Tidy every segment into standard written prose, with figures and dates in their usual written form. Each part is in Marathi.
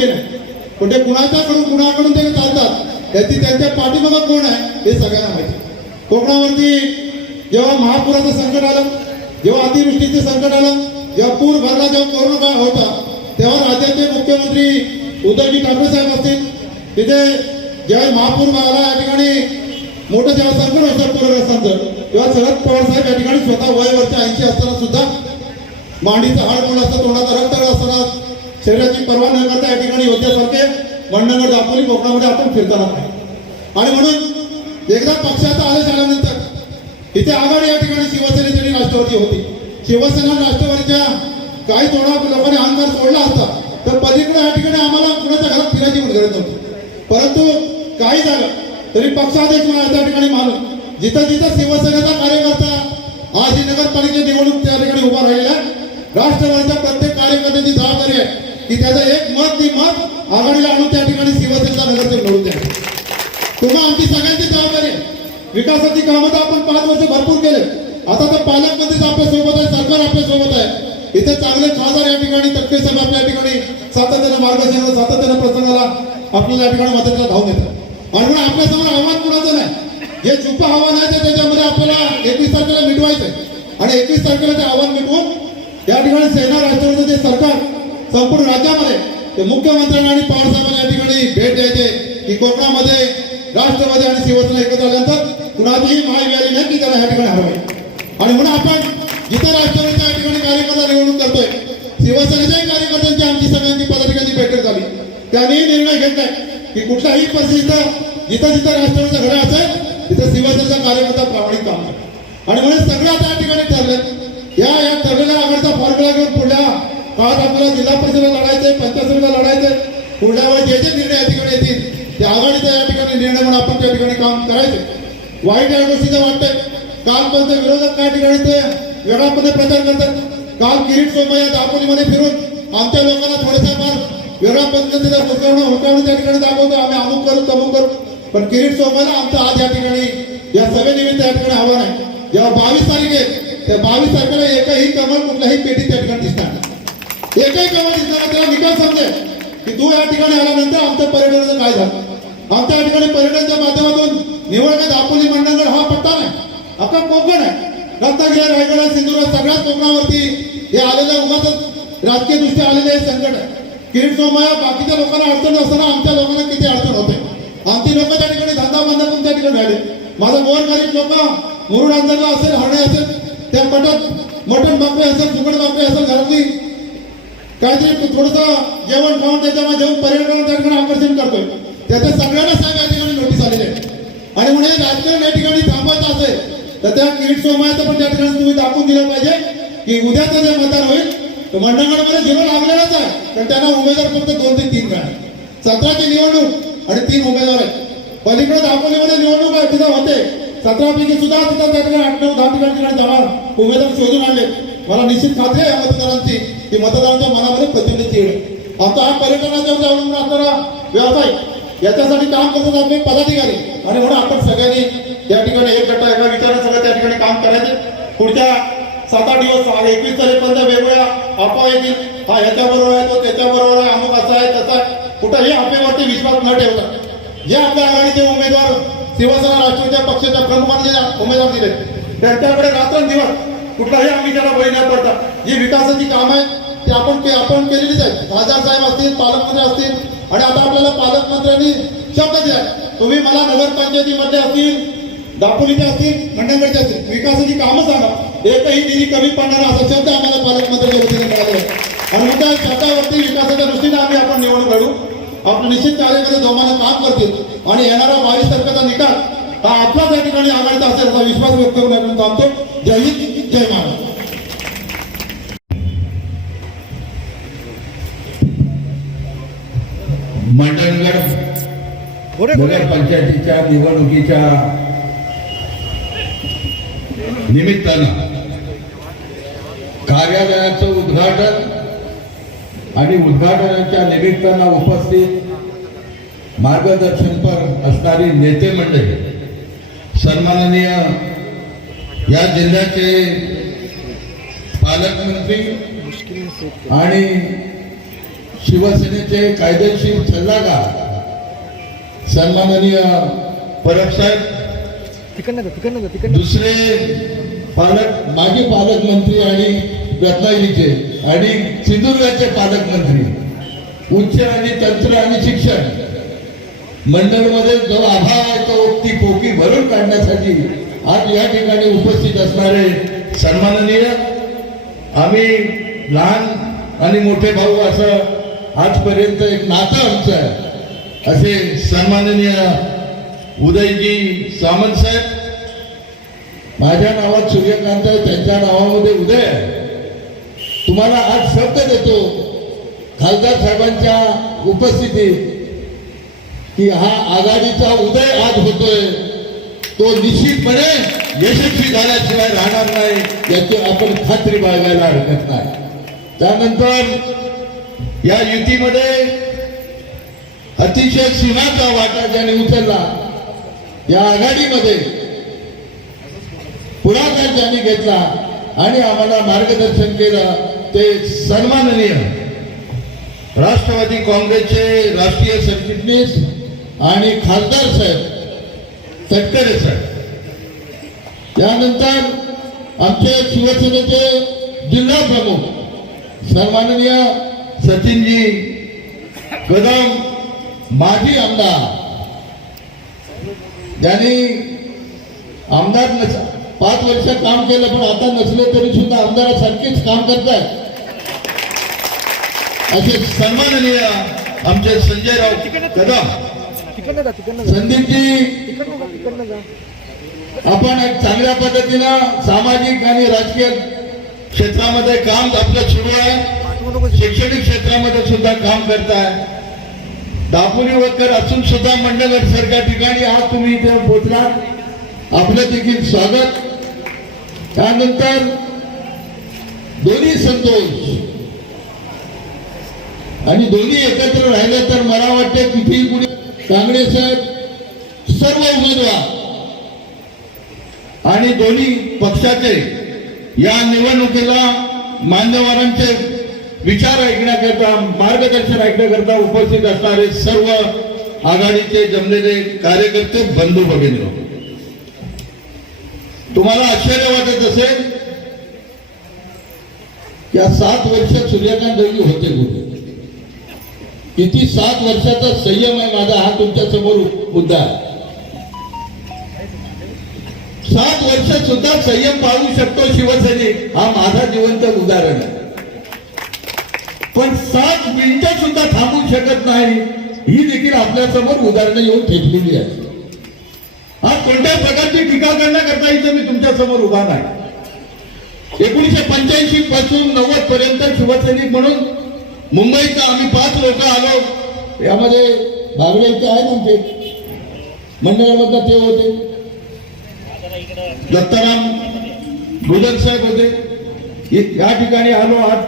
आणखी नाही. पण ते कुणाकडून ते चालतात त्याची त्यांच्या पाठीमागं कोण आहे हे सगळ्यांना माहिती. कोकणावरती जेव्हा महापुराचं संकट आलं, जेव्हा अतिवृष्टीचं संकट आलं, जेव्हा पूर भरला, जेव्हा कोरोना काळ होता, तेव्हा राज्याचे मुख्यमंत्री उद्धवजी ठाकरे साहेब असतील, तिथे जेव्हा महापूर आला या ठिकाणी मोठं जेव्हा संकट होतं पूरग्रस्तांचं, तेव्हा शरद पवार साहेब या ठिकाणी स्वतः वयावरच्या 80 असताना सुद्धा मांडीचं हाड मोड असतं, तोंडाचा रक्त असताना शरीराची पर्वा न करता या ठिकाणी योद्ध्यासारखे मंडणगड दाखवली कोकणामध्ये आपण फिरताना पाहिजे. आणि म्हणून एकदा पक्षाचा आदेश आल्यानंतर इथे आघाडी या ठिकाणी शिवसेनेची आणि राष्ट्रवादी होती. शिवसेना राष्ट्रवादीच्या काही थोडा लोकांनी अहंकार सोडला असता तर पलीकडे या ठिकाणी आम्हाला कुणाच्या घरात फिरायची गरज नव्हती. परंतु काही झालं तरी पक्षादेश त्या ठिकाणी मानून जिथं जिथं शिवसेनेचा कार्यकर्ता आज ही नगरपालिकेची निवडणूक त्या ठिकाणी उभा राहिलेला आहे, राष्ट्रवादीच्या प्रत्येक कार्यकर्त्याची जबाबदारी आहे की त्याचं एक मत आघाडीला आणून त्या ठिकाणी शिवसेनेचा नगरसेवक निवडून द्या. तुम्हा आमची सगळ्यांची जबाबदारी आहे. विकासाची कामं तर आपण 5 वर्ष भरपूर केले. आता तर पालकमंत्रीच आपल्या सोबत आहे, सरकार आपल्या सोबत आहे. इथे चांगले खासदार या ठिकाणी तटके साहेब आपल्या ठिकाणी सातत्यानं मार्गदर्शन, सातत्यानं प्रसंगाला आपल्याला या ठिकाणी मदतीला धावून येतात. आणि म्हणून आपल्यासमोर आव्हान कुणाचं नाही, हे छुपं आव्हान आहे ते त्याच्यामध्ये आपल्याला 21 तारखेला मिटवायचं आहे. आणि 21 तारखेला ते आव्हान मिटवून या ठिकाणी सेना राष्ट्रवादीचं जे सरकार संपूर्ण राज्यामध्ये ते मुख्यमंत्र्यांना आणि पवार साहेबांना या ठिकाणी भेट द्यायचे की कोकणामध्ये राष्ट्रवादी आणि शिवसेना एकत्र आल्यानंतर कुणाचीही महाविहारी नाही की त्याला या ठिकाणी हरवाय. आणि म्हणून आपण जिथे राष्ट्रवादीच्या या ठिकाणी कार्यकर्ता निवडणूक करतोय, शिवसेनेच्याही कार्यकर्त्यांची आमची सगळ्यांची पदाधिकाऱ्यांची बैठक झाली. त्यांनी निर्णय घेतलाय की कुठल्याही परिस्थितीत जिथं जिथं राष्ट्रवादीचं घर असेल तिथं शिवसेनेचा कार्यकर्ता प्रामाणिक काम आहे. आणि म्हणून सगळं आता या ठिकाणी ठरलं. या ठरलेल्या आघाडीचा फॉर्म्युला घेऊन पुढल्या काळात आपल्याला जिल्हा परिषदेला लढायचे, पंचायत समितीला लढायचे. पुढल्या वेळेस जे जे निर्णय या ठिकाणी येतील त्या आघाडीचा या ठिकाणी निर्णय म्हणून आपण त्या ठिकाणी काम करायचं. वाईट या गोष्टीचं वाटतंय. कालपर्यंत विरोधक काय ठिकाणी ते वेगळ्यापणे प्रचार करतात. काल किरीट सोमय्या दापोलीमध्ये फिरून आमच्या लोकांना थोडेसा फार वेगळ्या पद्धतीने हुडकावणं त्या ठिकाणी दाखवतो, आम्ही अमुक करू तमुक करू. पण किरीट सोमय्याला आमचं आज या ठिकाणी या सभेनिमित्त या ठिकाणी आव्हान आहे. जेव्हा 22 तारीख आहे त्या 22 तारखेला एकही कमल कुठल्याही पेटीत त्या ठिकाणी दिसणार नाही. एकही कमल दिसणार त्याला निकाल समजेल की तू या ठिकाणी आल्यानंतर आमच्या पर्यटनाचं काय झालं. आमच्या या ठिकाणी पर्यटनाच्या माध्यमातून निवडणूक दापोली मंडणगड हा पट्टा नाही, अख्खा कोकण आहे. रत्नागिरी, रायगड, सिंधुदुर्ग सगळ्याच कोकणावरती हे आलेलं उगाच राजकीय दृष्ट्या आलेलं हे संकट आहे. किरीट सोमय्या बाकीच्या लोकांना अडचण असताना आमच्या लोकांना किती अडचण होते. आमची लोक त्या ठिकाणी धंदा बंद करून त्या ठिकाणी राहिले. माझं गोरगरीब लोक मुरुड अंतरला असेल, हरणे असेल, त्या मटण भाकरी असेल, सुकट भाकरी असेल, घरातली काहीतरी थोडंसं जेवण खाऊन त्याच्यामध्ये जेवण पर्यटनाला त्या ठिकाणी आकर्षण करतोय. त्याच्या सगळ्यांना साहेब या ठिकाणी नोटीस आलेली आहे. आणि म्हणून राजकारण या ठिकाणी थांबायचं असेल तर त्या किरीट सोमय्याचं पण त्या ठिकाणी तुम्ही दाखवून दिलं पाहिजे की उद्याचं जे मतदान होईल तर मंडणगडमध्ये 0 लागलेलाच आहे. तर त्यांना उमेदवार फक्त 2 ते 3 मिळाले. 17ची निवडणूक आणि 3 उमेदवार आहेत. पलीकडे दापोलीमध्ये निवडणूक आहे, तिथं होते 17 पैकी सुद्धा तिथं त्या ठिकाणी 8, 9, 10 ठिकाणी 10 उमेदवार शोधून आणले. मला निश्चित खात्री आहे मतदारांची की मतदारांच्या मनामध्ये प्रतिनिधित्व येईल. आता हा पर्यटनाच्यावर अवलंबून असणारा व्यवसाय याच्यासाठी काम करतात आपले पदाधिकारी. आणि म्हणून आपण सगळ्यांनी त्या ठिकाणी एक गटा एका विचारात सगळं त्या ठिकाणी काम करायचे. पुढच्या 7-8 दिवस 21 तारखेपर्यंत वेगवेगळ्या अफवा येतील. हा ह्याच्याबरोबर आहे, तो त्याच्याबरोबर आहे, अमुक असा आहे तसा आहे. कुठंही अफवेवरती विश्वास न ठेवता जे आपल्या आघाडीचे उमेदवार शिवसेना राष्ट्रवादीच्या पक्षाच्या प्रमुखांनी जे उमेदवार दिले त्यांच्याकडे रात्रंदिवस कुठलाही आम्ही त्याला बळी न पडता जी विकासाची कामं आहेत ती आपण केलेलीच आहेत. खासदार साहेब असतील, पालकमंत्री असतील. आणि आता आपल्याला पालकमंत्र्यांनी शब्द दिला, तुम्ही मला नगरपंचायतीमध्ये असतील, दापोलीचे असतील, मंडणगडचे असतील, विकासाची कामं सांगा, एकही निधी कमी पडणार असा शब्द आम्हाला पालकमंत्र्यांच्या वतीने मिळालेला आहे. आणि मग त्या शब्दावरती विकासाच्या दृष्टीने आम्ही आपण निवडणूक लढू. आपलं निश्चित कार्यकर्ते जोमाने काम करतील आणि येणारा 22 तारखेचा निकाल हा आपला त्या ठिकाणी आघाडीचा असेल असा विश्वास व्यक्त करून आपण थांबतो. जय हिंद, जय महाराष्ट्र. मंडणगड नगरपंचायतीच्या निवडणुकीच्या निमित्तानं कार्यालयाचं उद्घाटन आणि उद्घाटनाच्या निमित्तानं उपस्थित मार्गदर्शनपर असणारी नेते मंडळी, सन्माननीय या जिल्ह्याचे पालकमंत्री आणि शिवसेनेचे कायदेशीर सल्लागार सन्माननीय परब साहेब, दुसरे माजी पालकमंत्री आणि रत्नागिरीचे आणि सिंधुदुर्गाचे पालकमंत्री, उच्च आणि तंत्र आणि शिक्षण मंडळमध्ये जो अभाव आहे तो ती पोकी भरून काढण्यासाठी आज या ठिकाणी उपस्थित असणारे सन्माननीय, आम्ही लहान आणि मोठे भाऊ असं आजपर्यंत एक नातं आमचं आहे असे सन्माननीय उदयजी सामंत साहेब, माझ्या नावात सूर्यकांत आहे, त्यांच्या नावामध्ये उदय आहे. तुम्हाला आज शब्द देतो खासदार साहेबांच्या उपस्थितीत की हा आघाडीचा उदय आज होतोय, तो निश्चितपणे यशस्वी झाल्याशिवाय राहणार नाही याची आपण खात्री बाळगायला हरकत नाही. त्यानंतर या युतीमध्ये अतिशय सिंहाचा वाटा ज्याने उचलला, या आघाडीमध्ये पुढाकार ज्यांनी घेतला आणि आम्हाला मार्गदर्शन केलं ते सन्माननीय राष्ट्रवादी काँग्रेसचे राष्ट्रीय सरचिटणीस आणि खासदार साहेब तटकरे साहेब. त्यानंतर आमचे शिवसेनेचे जिल्हा प्रमुख सन्माननीय सचिनजी कदम, माजी आमदार, ज्यांनी आमदार 5 वर्ष काम केलं पण आता नसले तरी सुद्धा आमदारासारखेच काम करतात असे सन्माननीय आमचे संजयराव कदम. संदीपजी, आपण एक चांगल्या पद्धतीनं सामाजिक आणि राजकीय क्षेत्रामध्ये काम आपलं सुरू आहे, शैक्षणिक क्षेत्रामध्ये सुद्धा काम करताय. दापोली वकर असून सुद्धा मंडळगड सारख्या ठिकाणी आज तुम्ही इथे पोहोचला, आपलं देखील स्वागत. त्यानंतर दोन्ही संतोष आणि दोन्ही एकत्र राहिले तर मला वाटते कितीही कुणी काँग्रेस सर्व उमेदवार आणि दोन्ही पक्षाचे या निवडणुकीला मान्यवरांचे विचार ऐकण्याकरता, मार्गदर्शन ऐकण्याकरता उपस्थित असणारे सर्व आघाडीचे जमलेले कार्यकर्ते, बंधू भगिनी, तुम्हाला आश्चर्य वाटत असेल या 7 वर्ष सूर्यकांत दळवी होते कुठे, किती 7 वर्षाचा संयम आहे माझा, हा तुमच्या समोर मुद्दा आहे. 7 वर्ष सुद्धा संयम पाळू शकतो शिवसैनिक, हा माझा जिवंत उदाहरण आहे. पण 7 मिनिटं सुद्धा थांबू शकत नाही, ही देखील आपल्या समोर उदाहरणं येऊन ठेपलेली आहे. हा कोणत्या प्रकारची टीका करण्याकरता इथं मी तुमच्या समोर उभा नाही. 1985 पासून 90 पर्यंत शिवसैनिक म्हणून मुंबईचा आम्ही 5 लोक आलो. यामध्ये बागडे इथे आहेत आमचे मंडळामधनं, ते होते दत्ताराम गुजर साहेब होते. या ठिकाणी आलो. आज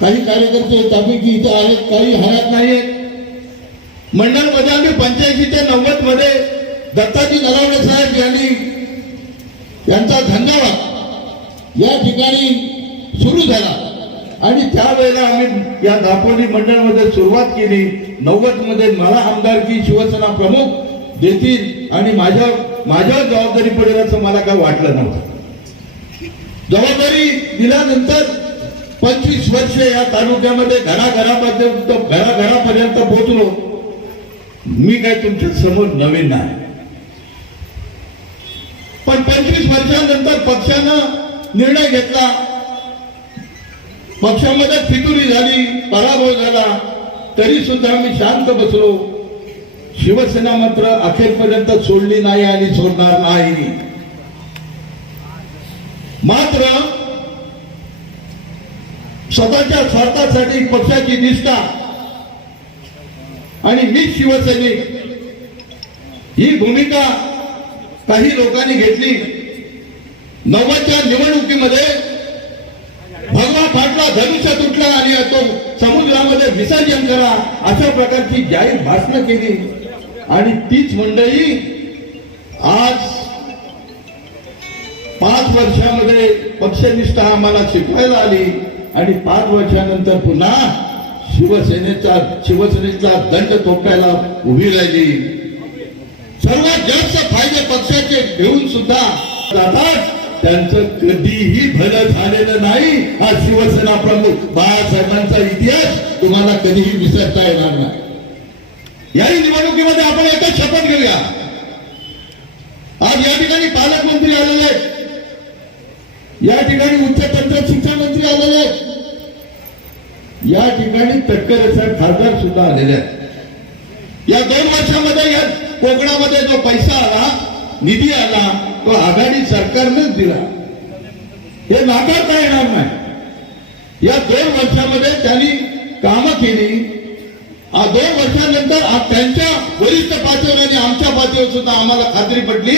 काही कार्यकर्ते त्यापैकी इथे आहेत, काही हयात नाहीये. मंडळमध्ये आम्ही 85 ते 90 मध्ये दत्ताजी नलावडे साहेब यांचा धन्यवाद या ठिकाणी सुरू झाला आणि त्यावेळेला आम्ही या दापोली मंडळमध्ये सुरुवात केली. 90 मध्ये मला आमदारकी शिवसेना प्रमुख देतील आणि माझ्यावर जबाबदारी पडेल असं मला काय वाटलं नव्हतं. जबाबदारी दिल्यानंतर 25 वर्ष या तालुक्यामध्ये घराघरापर्यंत पोहोचलो. मी काय तुमच्या समोर नवीन नाही, पण 25 वर्षांनंतर पक्षानं निर्णय घेतला, पक्षामध्ये फितुरी झाली, पराभव झाला, तरी सुद्धा मी शांत बसलो. शिवसेना मात्र अखेरपर्यंत सोडली नाही आणि सोडणार नाही. मात्र स्वतःच्या स्वार्थासाठी पक्षाची निष्ठा आणि मी शिवसैनिक ही भूमिका काही लोकांनी घेतली. 90च्या निवडणुकीमध्ये भगवा फाटला, धनुष्य तुटला आणि तो समुद्रामध्ये विसर्जन करा अशा प्रकारची जाहीर भाषणं केली. आणि तीच मंडळी आज 5 वर्षामध्ये पक्षनिष्ठा आम्हाला शिकवायला आली आणि 5 वर्षानंतर पुन्हा शिवसेनेचा दंड ठोकायला उभी राहिली. सर्वात जास्त फायदे पक्षाचे घेऊन सुद्धा जातात. त्यांचं कधीही भलं झालेलं नाही. हा शिवसेना प्रमुख बाळासाहेबांचा इतिहास तुम्हाला कधीही विसरता येणार नाही. याही निवडणुकीमध्ये आपण एकच शपथ घेऊया. आज या ठिकाणी पालकमंत्री आलेले आहेत, या ठिकाणी उच्च तंत्र शिक्षण मंत्री आलेले आहेत, या ठिकाणी तटकरे साहेब खासदार सुद्धा आलेले आहेत. या 2 वर्षामध्ये या कोकणामध्ये जो पैसा आला, निधी आला, तो आघाडी सरकारनेच दिला. हे नाकारता येणार नाही. या 2 वर्षामध्ये त्यांनी कामं केली. 2 वर्षानंतर त्यांच्या वरिष्ठ पातळीवर आणि आमच्या पातळीवर सुद्धा आम्हाला खात्री पडली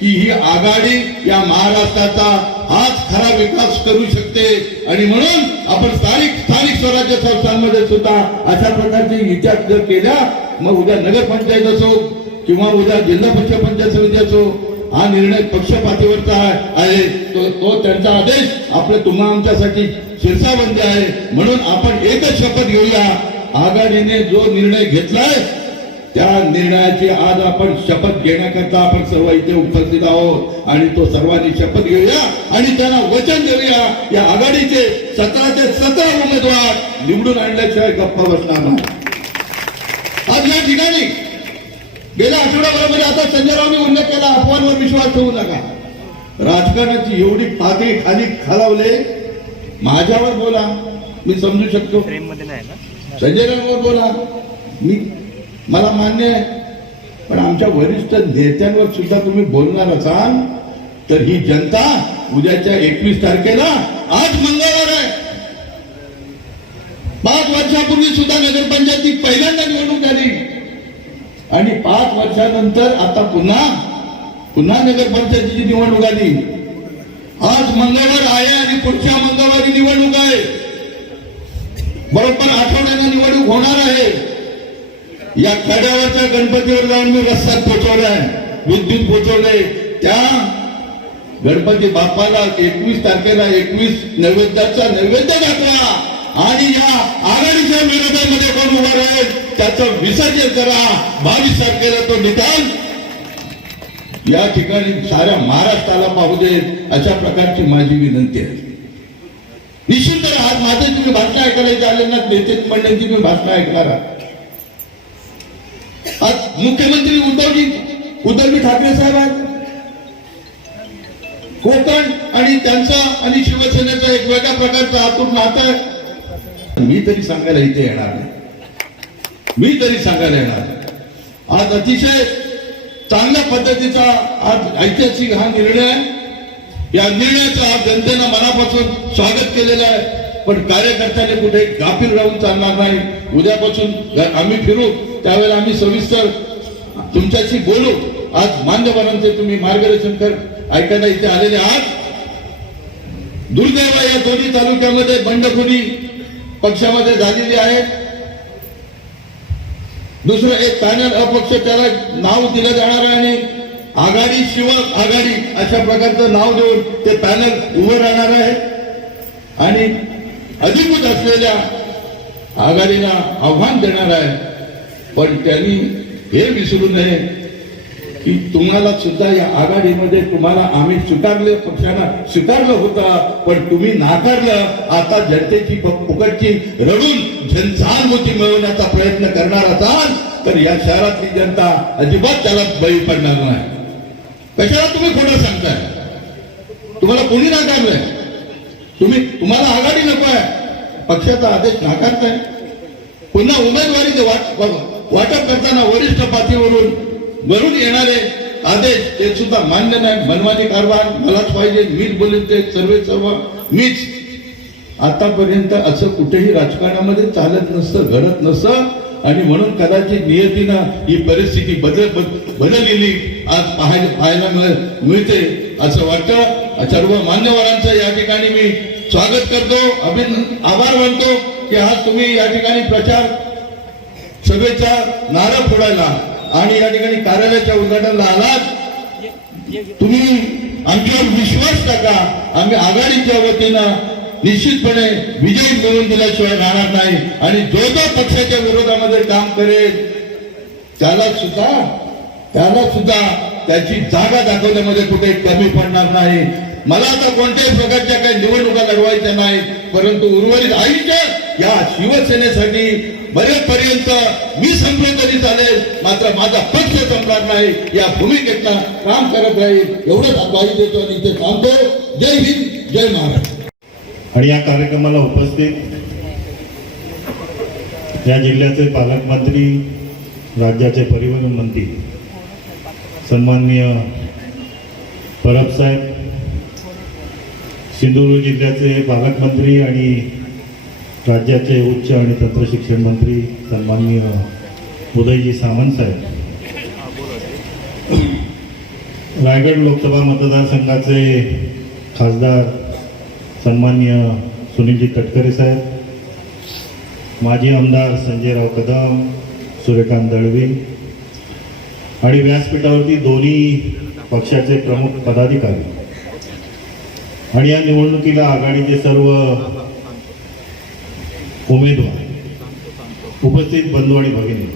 की ही आघाडी या महाराष्ट्राचा हाच खरा विकास करू शकते. आणि म्हणून आपण स्थानिक स्वराज्य संस्थांमध्ये सुद्धा अशा प्रकारचे विचार जर केल्या, मग उद्या नगरपंचायत असो किंवा उद्या जिल्हा परिषद पंचायत समिती असो, हा निर्णय पक्षपातीवरचा आहे. तो त्यांचा आदेश तुम्हा आमच्यासाठी शिरसाबंदी आहे. म्हणून आपण एकच शपथ घेऊया. आघाडीने जो निर्णय घेतलाय त्या निर्णयाची आज आपण शपथ घेण्याकरता आपण सर्व इथे उपस्थित आहोत. आणि तो सर्वांनी शपथ घेऊया आणि त्यांना वचन देऊया. या आघाडीचे 17 ते 17 उमेदवार निवडून आणल्याशिवाय गप्पा बसणार नाही. आज या ठिकाणी गेल्या आठवड्याभरामध्ये आता संजय रावने उल्लेख केला, अफवांवर विश्वास ठेवू नका. राजकारणाची एवढी पातळी खाली खालावले. माझ्यावर बोला, मी समजू शकतो. संजय राववर बोला, मला मान्य आहे. पण आमच्या वरिष्ठ नेत्यांवर सुद्धा तुम्ही बोलणार असाल तर ही जनता उद्याच्या 21 तारखेला, आज मंगळवार आहे, 5 वर्षापूर्वी सुद्धा नगरपंचायती पहिल्यांदा निवडणूक झाली आणि 5 वर्षानंतर आता पुन्हा नगरपंचायतीची निवडणूक आली. आज मंगळवार आहे आणि पुढच्या मंगळवारी निवडणूक आहे. बरोबर आठवड्याने निवडणूक होणार आहे. या कड्यावरच्या गणपतीवर जाऊन मी रस्त्यात पोहोचवलाय, विद्युत पोहोचवले. त्या गणपती बाप्पाला 21 तारखेला 21 नैवेद्याचा नैवेद्य दाखवा आणि या आघाडीच्या विरोधामध्ये कोण उभा राहील त्याचं विसर्जन करा. 22 तारखेला तो निकाल या ठिकाणी साऱ्या महाराष्ट्राला पाहू दे, अशा प्रकारची माझी विनंती आहे. निश्चित आज माझे तुम्ही भाषण ऐकायला आले ना, नेते मंडळींची तुम्ही भाषण ऐकणार आहात. आज मुख्यमंत्री उद्धवजी ठाकरे साहेब आहेत. कोकण आणि त्यांचा आणि शिवसेनेचा एक वेगळ्या प्रकारचा आतून नातं आहे. मी तरी सांगायला इथे येणार नाही. आज अतिशय चांगल्या पद्धतीचा आज ऐतिहासिक हा निर्णय आहे. या निर्णयाचं आज जनतेनं मनापासून स्वागत केलेलं आहे. पण कार्यकर्त्याने कुठे गाफील राहून चालणार नाही. उद्यापासून आम्ही फिरू त्यावेळेला आम्ही सविस्तर तुमच्याशी बोलू. आज मान्यवरांचे तुम्ही मार्गदर्शन ऐकायला इथे आलेले आहात. दुर्दैव या दोन्ही तालुक्यामध्ये बंडखोरी पक्षामध्ये झालेली आहे. दुसरं एक पॅनल अपक्ष त्याला नाव दिलं जाणार आहे आणि आघाडी शिव आघाडी अशा प्रकारचं नाव देऊन ते पॅनल उभं राहणार आहे. आणि अधिकृत असलेल्या आघाडीला आव्हान देणार आहे. पण त्यांनी हे विसरू नये की तुम्हाला सुद्धा या आघाडीमध्ये तुम्हाला आम्ही पक्षांना स्वीकारलं होतं, पण तुम्ही नाकारलं. आता जनतेची फुकटची रडून जनसहानुभूती मिळवण्याचा प्रयत्न करणार असाल तर या शहरातली जनता अजिबात त्याला बळी पडणार नाही. कशाला तुम्ही खोटं सांगताय? तुम्हाला कोणी नाकारलंय? तुम्हाला आघाडी नको आहे, पक्षाचा आदेश नाकारताय. पुन्हा उमेदवारी वाटप करताना वरिष्ठ पातळीवरून येणारे आदेश ते सुद्धा मान्य नाही. मनमानी कारभार मलाच पाहिजे, मीच बोलेन ते सर्व मीच. आतापर्यंत असं कुठेही राजकारणामध्ये चालत नसतं, घडत नसतं. आणि म्हणून कदाचित नियतीनं ही परिस्थिती बदललेली आज पाहायला मिळते असं वाटतं. सर्व मान्यवरांचं या ठिकाणी मी स्वागत करतो, आभार मानतो की आज तुम्ही या ठिकाणी प्रचार सभेचा नारळ फोडायला आणि या ठिकाणी कार्यालयाच्या उद्घाटनाला आलात. तुम्ही आमच्यावर विश्वास टाका. आम्ही आघाडीच्या वतीनं निश्चितपणे विजय मिळवून दिल्याशिवाय राहणार नाही आणि जो जो पक्षाच्या विरोधामध्ये काम करेल त्याला सुद्धा त्याची जागा दाखवण्यामध्ये कुठे कमी पडणार नाही. मला आता कोणत्याही प्रकारच्या काही निवडणुका लढवायच्या नाहीत, परंतु उर्वरित आयुष्य या शिवसेनेसाठी बरेचपर्यंत मी संपलो तरी चालेल, मात्र माझा पक्ष संपणार नाही या भूमिकेतनं काम करत राहील एवढंच ग्वाही देतो आणि इथे थांबतो. जय हिंद, जय महाराष्ट्र. आणि या कार्यक्रमाला उपस्थित या जिल्ह्याचे पालकमंत्री, राज्याचे परिवहन मंत्री सन्माननीय परब साहेब, सिंधुदुर्ग जिल्ह्याचे पालकमंत्री आणि राज्याचे उच्च आणि तंत्र शिक्षण मंत्री सन्माननीय उदयजी सामंत साहेब, रायगड लोकसभा मतदारसंघाचे खासदार सन्माननीय सुनीलजी तटकरे साहेब, माजी आमदार संजयराव कदम, सूर्यकांत दळवी आणि व्यासपीठावरती दोन्ही पक्षाचे प्रमुख पदाधिकारी आणि या निवडणुकीला आघाडीचे सर्व उमेदवार, उपस्थित बंधू आणि भगिनी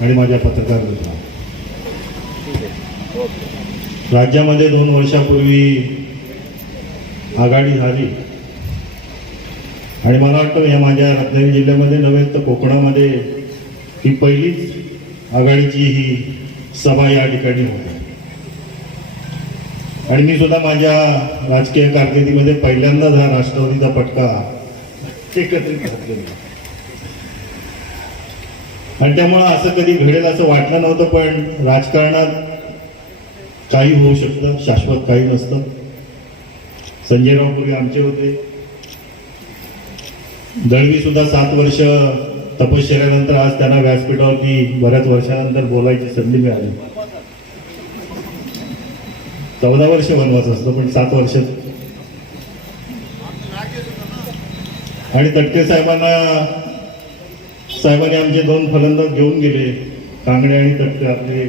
आणि माझ्या पत्रकार मित्रांनो, राज्यामध्ये 2 वर्षापूर्वी आघाडी झाली आणि मला वाटतं या माझ्या रत्नागिरी जिल्ह्यामध्ये नव्हे तर कोकणामध्ये ही पहिलीच आघाडीची ही सभा या ठिकाणी होती. आणि मी सुद्धा माझ्या राजकीय कारकिर्दीमध्ये पहिल्यांदाच हा राष्ट्रवादीचा पटका एकत्रित घातलेला आणि त्यामुळं असं कधी घडेल असं वाटलं नव्हतं. पण राजकारणात काही होऊ शकतं, शाश्वत काही नसतं. संजयराव पूर्वी आमचे होते, दळवी सुद्धा 7 वर्ष तपश्चर्यानंतर आज त्यांना व्यासपीठावरती बऱ्याच वर्षानंतर बोलायची संधी मिळाली. 14 वर्ष वनवास असतो पण 7 वर्ष. आणि तटके साहेबांनी आमचे 2 फलंदाज घेऊन गेले, कांगडे आणि तटके आपले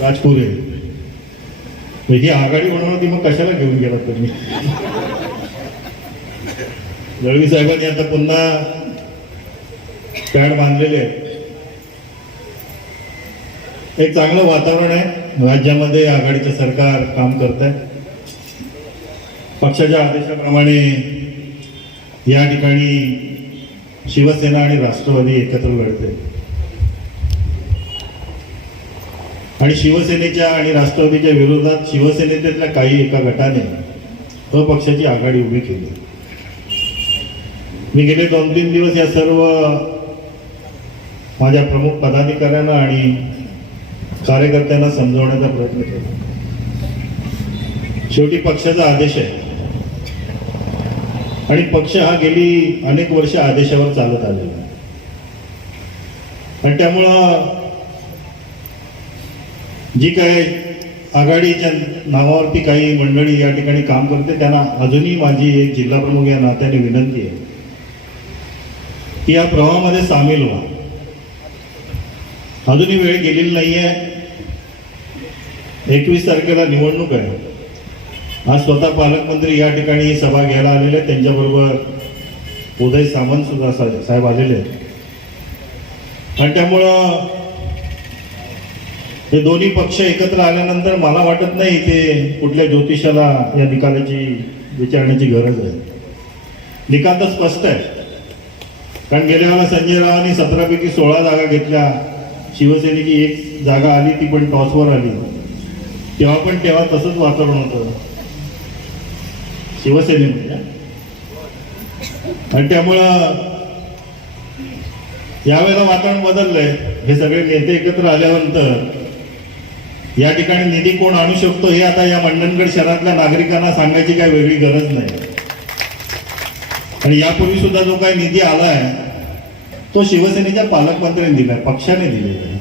राजपुरे. ही आघाडी म्हणून होती, मग कशाला घेऊन गेला तुम्ही? दळवी साहेबांनी आता पुन्हा पॅड बांधलेले आहे. एक चांगलं वातावरण आहे राज्यामध्ये. आघाडीचं सरकार काम करत आहे. पक्षाच्या आदेशाप्रमाणे या ठिकाणी शिवसेना आणि राष्ट्रवादी एकत्र लढते आणि शिवसेनेच्या आणि राष्ट्रवादीच्या विरोधात शिवसेनेतल्या काही एका गटाने अपक्षाची आघाडी उभी केली. मी गेले 2-3 दिवस या सर्व माझ्या प्रमुख पदाधिकाऱ्यांना आणि कार्यकर्त्यांना समजवण्याचा प्रयत्न केला. शेवटी पक्षाचा आदेश आहे आणि पक्ष हा गेली अनेक वर्ष आदेशावर चालत आलेला आहे आणि त्यामुळं जी काय आघाडीच्या नावावरती काही मंडळी या ठिकाणी काम करते त्यांना अजूनही माझी एक जिल्हा प्रमुख या नात्याने विनंती आहे की या प्रवाहामध्ये सामील व्हा. अजूनही वेळ गेलेली नाही आहे. 21 तारखेला निवडणूक आहे. आज स्वतः पालकमंत्री या ठिकाणी ही सभा घ्यायला आलेले आहेत. त्यांच्याबरोबर उदय सामंत सुद्धा साहेब आलेले आहेत आणि त्यामुळं हे दोन्ही पक्ष एकत्र आल्यानंतर मला वाटत नाही ते कुठल्या ज्योतिषाला या निकालाची विचारण्याची गरज आहे. निकाल तर स्पष्ट आहे. कारण गेल्या वेळेला संजय रावांनी 17 पैकी 16 जागा घेतल्या. शिवसेनेची 1 जागा आली, ती पण टॉसवर आली. तेव्हा तसंच वातावरण होतं शिवसेनेमध्ये आणि त्यामुळं यावेळेला वातावरण बदललंय. हे सगळे नेते एकत्र आल्यानंतर या ठिकाणी निधी कोण आणू शकतो हे आता या मंडणगड शहरातल्या नागरिकांना सांगायची काही वेगळी गरज नाही. आणि यापूर्वी सुद्धा जो काही निधी आलाय तो शिवसेनेच्या पालकमंत्र्यांनी दिलाय, पक्षाने दिलेला आहे.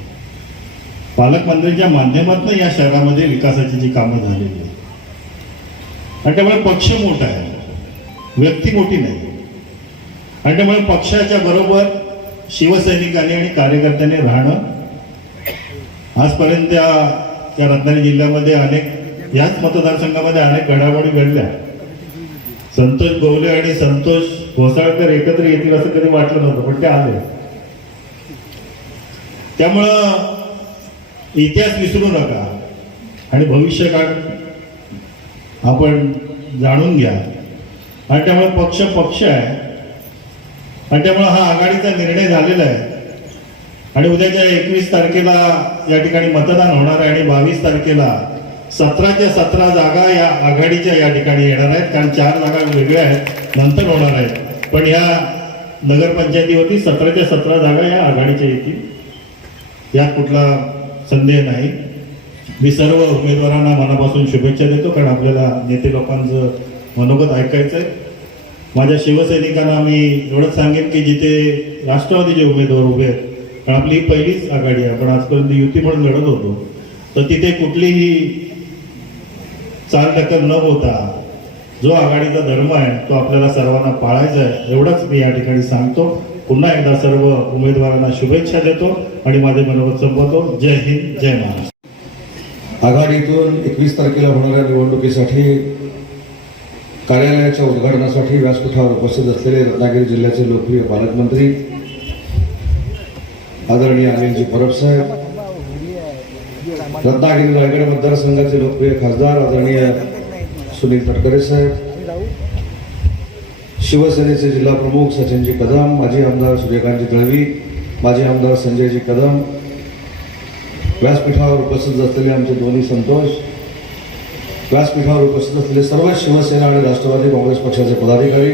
पालकमंत्र्यांच्या माध्यमातून या शहरामध्ये विकासाची जी कामं झालेली आहेत आणि त्यामुळे पक्ष मोठा आहे, व्यक्ती मोठी नाही. आणि त्यामुळे पक्षाच्या बरोबर शिवसैनिकांनी आणि कार्यकर्त्यांनी राहणं. आजपर्यंत या रत्नागिरी जिल्ह्यामध्ये अनेक याच मतदारसंघामध्ये अनेक घडामोडी घडल्या. संतोष गोवले आणि संतोष घोसाळकर एकत्र येतील असं कधी वाटलं नव्हतं, पण ते आले. त्यामुळं इतिहास विसरू नका आणि भविष्यकाळ आपण जाणून घ्या. आणि त्यामुळे पक्ष पक्ष आहे आणि त्यामुळे हा आघाडीचा निर्णय झालेला आहे. आणि उद्याच्या 21 तारखेला या ठिकाणी मतदान होणार आहे आणि 22 तारखेला 17च्या 17 जागा या आघाडीच्या या ठिकाणी येणार आहेत. कारण 4 जागा वेगळ्या आहेत, नंतर होणार आहेत. पण या नगरपंचायतीवरती 17च्या 17 जागा या आघाडीच्या येतील, यात कुठला संदेह नाही. मी सर्व उमेदवारांना मनापासून शुभेच्छा देतो, कारण आपल्याला नेते लोकांचं मनोगत ऐकायचं आहे. माझ्या शिवसैनिकांना मी एवढंच सांगेन की जिथे राष्ट्रवादीचे उमेदवार उभे आहेत, कारण आपली ही पहिलीच आघाडी आहे, आपण आजपर्यंत युती म्हणून लढत होतो, तर तिथे कुठलीही चालढकल न होता जो आघाडीचा धर्म आहे तो आपल्याला सर्वांना पाळायचा आहे, एवढंच मी या ठिकाणी सांगतो. पुन्हा एकदा सर्व उमेदवारांना शुभेच्छा देतो आणि माझे मनोगत संपवतो. जय हिंद, जय महाराष्ट्र. आघाडीतून 21 तारखेला होणाऱ्या निवडणुकीसाठी कार्यालयाच्या उद्घाटनासाठी व्यासपीठावर उपस्थित असलेले रत्नागिरी जिल्ह्याचे लोकप्रिय पालकमंत्री आदरणीय अनिलजी परब साहेब, रत्नागिरी रायगड मतदारसंघाचे लोकप्रिय खासदार आदरणीय सुनील तटकरे साहेब, शिवसेनेचे जिल्हा प्रमुख सचिनजी कदम, माजी आमदार सूर्यकांतजी दळवी, माजी आमदार संजयजी कदम, व्यासपीठावर उपस्थित असलेले आमचे दोन्ही संतोष, व्यासपीठावर उपस्थित असलेले सर्व शिवसेना आणि राष्ट्रवादी काँग्रेस पक्षाचे पदाधिकारी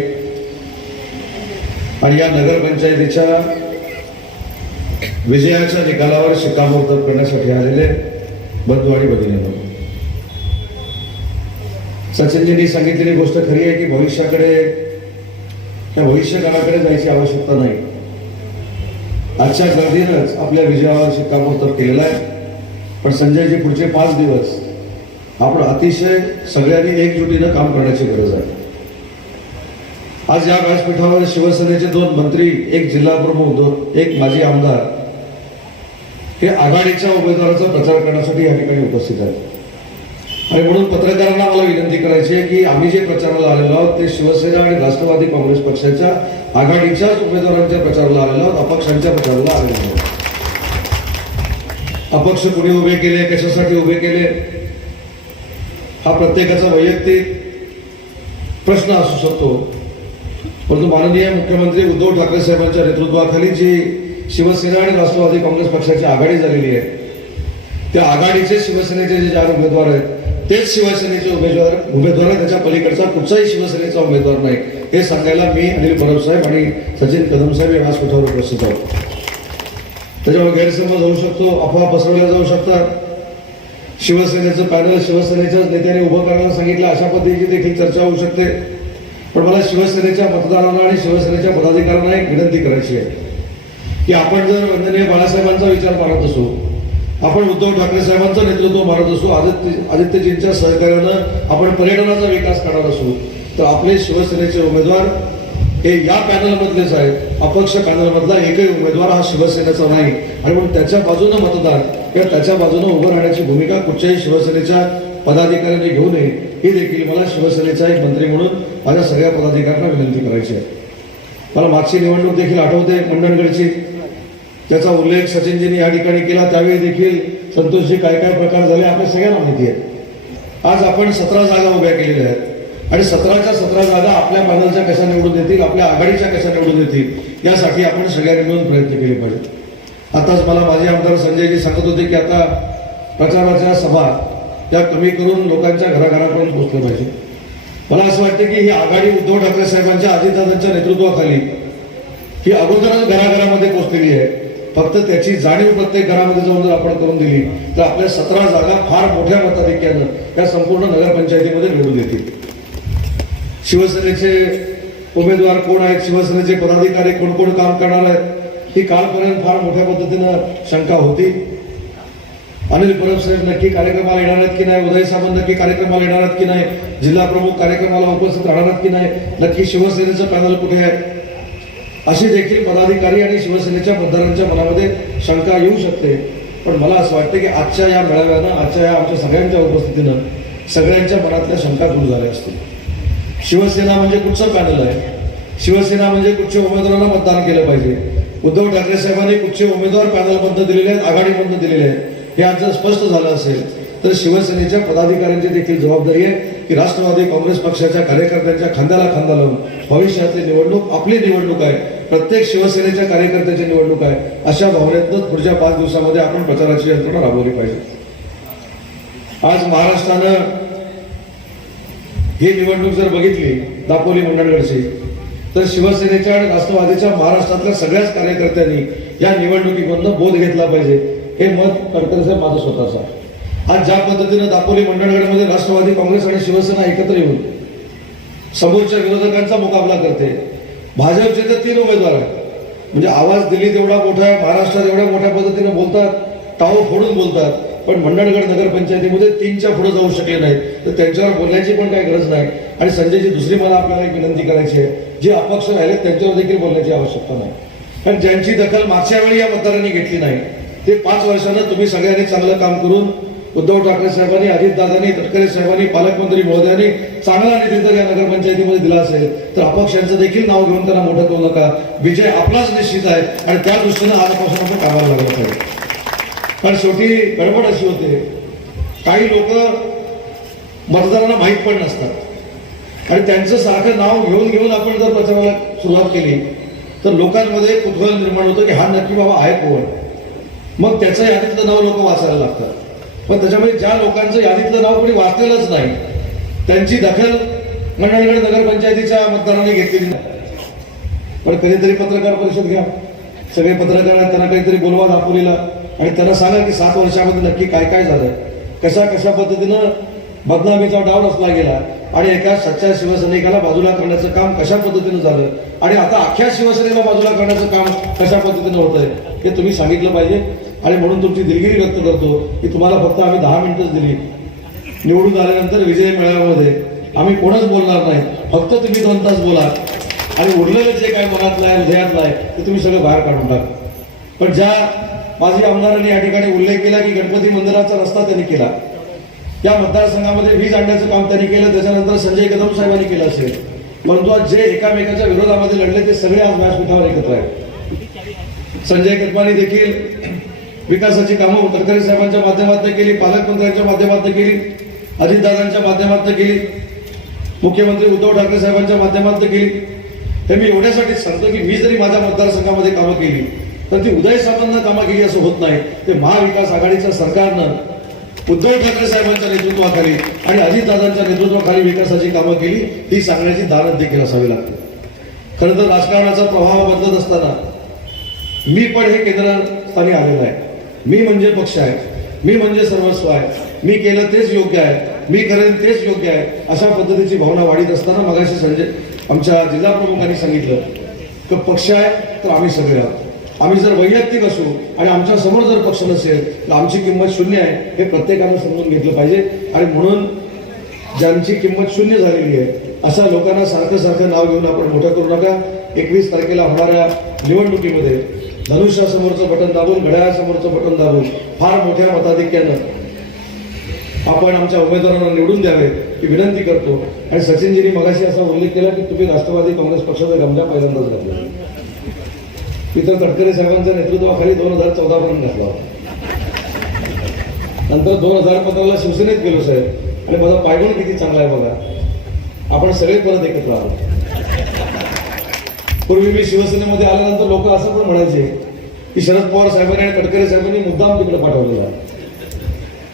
आणि या नगरपंचायतीच्या विजयाच्या निकालावर शिक्कामोर्तब करण्यासाठी आलेले बंधू आणि भगिनींनो, सचिनजींनी सांगितलेली गोष्ट खरी आहे की भविष्याकडे त्या भविष्यकाळाकडे जायची आवश्यकता नाही. आजच्या गर्दीनंच आपल्या विजयावर शिक्कामोर्तब केलेला आहे. पण संजयजी पुढचे 5 दिवस आपण अतिशय सगळ्यांनी एकजुटीनं काम करण्याची गरज आहे. आज या व्यासपीठावर शिवसेनेचे 2 मंत्री, 1 जिल्हा प्रमुख, 1 माजी आमदार हे आघाडीच्या उमेदवाराचा प्रचार करण्यासाठी या ठिकाणी उपस्थित आहेत. आणि म्हणून पत्रकारांना मला विनंती करायची आहे की आम्ही जे प्रचाराला आलेलो आहोत ते शिवसेना आणि राष्ट्रवादी काँग्रेस पक्षाच्या आघाडीच्याच उमेदवारांच्या प्रचाराला आलेलो आहोत, अपक्षांच्या प्रचाराला आलेलो आहोत. अपक्ष कुणी उभे केले, कशासाठी उभे केले, हा प्रत्येकाचा वैयक्तिक प्रश्न असू शकतो. परंतु माननीय मुख्यमंत्री उद्धव ठाकरे साहेबांच्या नेतृत्वाखाली जी शिवसेना आणि राष्ट्रवादी काँग्रेस पक्षाची आघाडी झालेली आहे, त्या आघाडीचे शिवसेनेचे जे 4 उमेदवार आहेत तेच शिवसेनेचे उमेदवार आहेत, त्याच्या पलीकडचा कुठचाही शिवसेनेचा उमेदवार नाही, हे सांगायला मी अनिल परब साहेब आणि सचिन कदम साहेब या व्यासपीठावर उपस्थित आहोत. त्याच्यामुळे गैरसमज होऊ शकतो, अफवा पसरवल्या जाऊ शकतात. शिवसेनेचं पॅनल शिवसेनेच्याच नेत्याने उभं करायला सांगितलं अशा पद्धतीची देखील चर्चा होऊ शकते. पण मला शिवसेनेच्या मतदारांना आणि शिवसेनेच्या पदाधिकाऱ्यांना एक विनंती करायची आहे की आपण जर वंदनीय बाळासाहेबांचा विचार मारत असू, आपण उद्धव ठाकरे साहेबांचं नेतृत्व मारत असू, आदित्यजींच्या सहकार्यानं आपण पर्यटनाचा विकास करणार असू, तर आपले शिवसेनेचे उमेदवार हे या पॅनलमधलेच आहेत. अपक्ष पॅनलमधला एकही उमेदवार हा शिवसेनेचा नाही. आणि म्हणून त्याच्या बाजूनं मतदान किंवा त्याच्या बाजूनं उभं राहण्याची भूमिका कुठच्याही शिवसेनेच्या पदाधिकाऱ्यांनी घेऊ नये, ही देखील मला शिवसेनेचा एक मंत्री म्हणून माझ्या सगळ्या पदाधिकाऱ्यांना विनंती करायची आहे. मला मागची निवडणूक देखील आठवते मंडणगडची, त्याचा उल्लेख सचिनजींनी या ठिकाणी केला. त्यावेळी देखील संतोषजी काय काय प्रकार झाले आपल्या सगळ्यांना माहिती आहे. आज आपण 17 जागा उभ्या केलेल्या आहेत आणि 17च्या 17 जागा आपल्या पॅनलच्या कशा निवडून येतील, आपल्या आघाडीच्या कशा निवडून येतील, यासाठी आपण सगळ्यांनी मिळून प्रयत्न केले पाहिजे. आताच मला माझे आमदार संजयजी सांगत होते की आता प्रचाराच्या सभा त्या कमी करून लोकांच्या घराघरापर्यंत पोहोचल्या पाहिजे. मला असं वाटतं की ही आघाडी उद्धव ठाकरे साहेबांच्या अजितदादांच्या नेतृत्वाखाली ही अगोदरच घराघरामध्ये पोहोचलेली आहे. फक्त त्याची जाणीव प्रत्येक घरामध्ये जाऊन जर आपण करून दिली तर आपल्या 17 जागा फार मोठ्या मताधिक्यानं त्या संपूर्ण नगरपंचायतीमध्ये निवडून येतील. शिवसेनेचे उमेदवार कोण आहेत, शिवसेनेचे पदाधिकारी कोण कोण काम करणार आहेत, ही कालपर्यंत फार मोठ्या पद्धतीनं शंका होती. अनिल परब साहेब नक्की कार्यक्रमाला येणार आहेत की नाही, उदय सामंत नक्की कार्यक्रमाला येणार आहेत की नाही, जिल्हा प्रमुख कार्यक्रमाला उपस्थित राहणार आहेत की नाही, नक्की शिवसेनेचं पॅनल कुठे आहे, अशी देखील पदाधिकारी आणि शिवसेनेच्या मतदारांच्या मनामध्ये शंका येऊ शकते. पण मला असं वाटतं की आजच्या या मेळाव्यानं, आजच्या या आमच्या सगळ्यांच्या उपस्थितीनं सगळ्यांच्या मनातल्या शंका दूर झाल्या असतील. शिवसेना म्हणजे कुठचं पॅनल आहे, शिवसेना म्हणजे कुठच्या उमेदवारांना मतदान केलं पाहिजे. उद्धव ठाकरे साहेबांनी कुठचे उमेदवार पॅनलमधनं दिलेले आहेत, आघाडीमधनं दिलेले आहेत, हे आज जर स्पष्ट झालं असेल तर शिवसेनेच्या पदाधिकाऱ्यांची देखील जबाबदारी आहे की राष्ट्रवादी काँग्रेस पक्षाच्या कार्यकर्त्यांच्या खांद्याला खांदा लावून भविष्यातली निवडणूक आपली निवडणूक आहे, प्रत्येक शिवसेनेच्या कार्यकर्त्याची निवडणूक आहे, अशा भावनेतूनच पुढच्या 5 दिवसामध्ये आपण प्रचाराची यंत्रणा राबवली पाहिजे. आज महाराष्ट्रानं ही निवडणूक जर बघितली दापोली मंडणगडची, तर शिवसेनेच्या आणि राष्ट्रवादीच्या महाराष्ट्रातल्या सगळ्याच कार्यकर्त्यांनी या निवडणुकीमधनं बोध घेतला पाहिजे. हे मत तडकरे साहेब माझं स्वतःचं आहे. आज ज्या पद्धतीनं दापोली मंडणगडमध्ये राष्ट्रवादी काँग्रेस आणि शिवसेना एकत्र येऊन समोरच्या विरोधकांचा मुकाबला करते. भाजपचे तर 3 उमेदवार आहेत, म्हणजे आवाज दिल्लीत एवढा मोठा आहे, महाराष्ट्रात एवढ्या मोठ्या पद्धतीने बोलतात, टाळू फोडून बोलतात, पण मंडणगड नगरपंचायतीमध्ये 3च्या पुढे जाऊ शकले नाहीत. तर त्यांच्यावर बोलण्याची पण काही गरज नाही. आणि संजयजी, दुसरी मला आपल्याला एक विनंती करायची आहे, जे अपक्ष राहिले त्यांच्यावर देखील बोलण्याची आवश्यकता नाही. कारण ज्यांची दखल मागच्या वेळी या मतदारांनी घेतली नाही, ते 5 वर्षानं तुम्ही सगळ्यांनी चांगलं काम करून उद्धव ठाकरे साहेबांनी, अजितदादांनी, तटकरे साहेबांनी, पालकमंत्री महोदयांनी चांगला निधी जर या नगरपंचायतीमध्ये दिला असेल तर अपक्षांचं देखील नाव घेऊन त्यांना मोठं करू नका. विजय आपलाच निश्चित आहे आणि त्या दृष्टीनं आजपासून आपण कामाला लागलं पाहिजे. कारण शेवटी गडबड अशी होते, काही लोक मतदारांना माहीत पण नसतात आणि त्यांचं सारखं नाव घेऊन घेऊन आपण जर प्रचाराला सुरुवात केली तर लोकांमध्ये कुतूहल निर्माण होतं की हा नक्की बाबा आहे कोण. मग त्याचं यादीतलं नाव लोक वाचायला लागतात. पण त्याच्यामध्ये ज्या लोकांचं यादीतलं नाव कोणी वाचलेलंच नाही त्यांची दखल मंडणगड नगरपंचायतीच्या मतदारांनी घेतलेली नाही. पण कधीतरी पत्रकार परिषद घ्या, सगळे पत्रकार आहेत, त्यांना काहीतरी बोलवा दापोलीला आणि त्यांना सांगा की 7 वर्षामध्ये नक्की काय काय झालं, कशा कशा पद्धतीनं बदनामीचा डाव रचला गेला आणि एका सच्च्या शिवसैनिकाला बाजूला करण्याचं काम कशा पद्धतीनं झालं आणि आता अख्ख्या शिवसेनेला बाजूला करण्याचं काम कशा पद्धतीनं होतंय हे तुम्ही सांगितलं पाहिजे. आणि म्हणून तुमची दिलगिरी व्यक्त करतो की तुम्हाला फक्त आम्ही 10 मिनिटच दिली. निवडून आल्यानंतर विजय मेळाव्यामध्ये आम्ही कोणच बोलणार नाही, फक्त तुम्ही 2 तास बोला आणि उरलेलं जे काय मनातलं आहे, हृदयातलं आहे ते तुम्ही सगळं बाहेर काढून टाका. पण ज्या माजी आमदारांनी या ठिकाणी उल्लेख केला की गणपती मंदिराचा रस्ता त्यांनी केला, या मतदारसंघामध्ये वीज आणण्याचं काम त्यांनी केलं, त्याच्यानंतर संजय कदम साहेबांनी केलं असेल, परंतु आज जे एकामेकाच्या विरोधामध्ये लढले ते सगळे आज व्यासपीठावर एकत्र आहेत. संजय कदमांनी देखील विकासाची कामं तटकरे साहेबांच्या माध्यमातून केली, पालकमंत्र्यांच्या माध्यमातून केली, अजितदादांच्या माध्यमातून केली, मुख्यमंत्री उद्धव ठाकरे साहेबांच्या माध्यमातून केली. हे मी एवढ्यासाठीच सांगतो की मी जरी माझ्या मतदारसंघामध्ये कामं केली तर ती उदय सामंतनं कामं केली असं होत नाही. ते महाविकास आघाडीच्या सरकारनं उद्धव ठाकरे साहेबांच्या नेतृत्वाखाली आणि अजितदादांच्या नेतृत्वाखाली विकासाची कामं केली, ही सांगण्याची दानत देखील असावी लागते. खरं तर राजकारणाचा प्रभाव बदलत असताना मी पण हे केंद्रस्थानी आलेलं आहे. मी म्हणजे पक्ष आहे, मी म्हणजे सर्वस्व आहे, मी केलं तेच योग्य आहे, मी करेन तेच योग्य आहे, अशा पद्धतीची भावना वाढीत असताना मगाशी संजय आमच्या जिल्हा प्रमुखांनी सांगितलं की पक्ष आहे तर आम्ही सगळे आहोत. आम्ही जर वैयक्तिक असू आणि आमच्या समोर जर पक्ष नसेल तर आमची किंमत शून्य आहे, हे प्रत्येकानं समजून घेतलं पाहिजे. आणि म्हणून ज्यांची किंमत शून्य झालेली आहे अशा लोकांना सारखं सारखं नाव घेऊन आपण मोठं करू नका. 21 तारखेला होणाऱ्या निवडणुकीमध्ये धनुष्यासमोरचं बटन दाबून, घड्याळासमोरचं बटन दाबून फार मोठ्या मताधिक्यानं आपण आमच्या उमेदवारांना निवडून द्यावे ही विनंती करतो. आणि सचिनजींनी मगाशी असा उल्लेख केला की तुम्ही राष्ट्रवादी काँग्रेस पक्षाचा गमजा पहिल्यांदाच घातला. तिथं तटकरे साहेबांच्या नेतृत्वाखाली 2014 पर्यंत घातला होता. नंतर 2015ला शिवसेनेत गेलो साहेब आणि माझा पायगुण किती चांगला आहे बघा, आपण सगळे परत एकत्र आलो. पूर्वी मी शिवसेनेमध्ये आल्यानंतर लोक असं पण म्हणायचे की शरद पवार साहेबांनी आणि तटकरे साहेबांनी मुद्दाम तिकडे पाठवलेला आहे.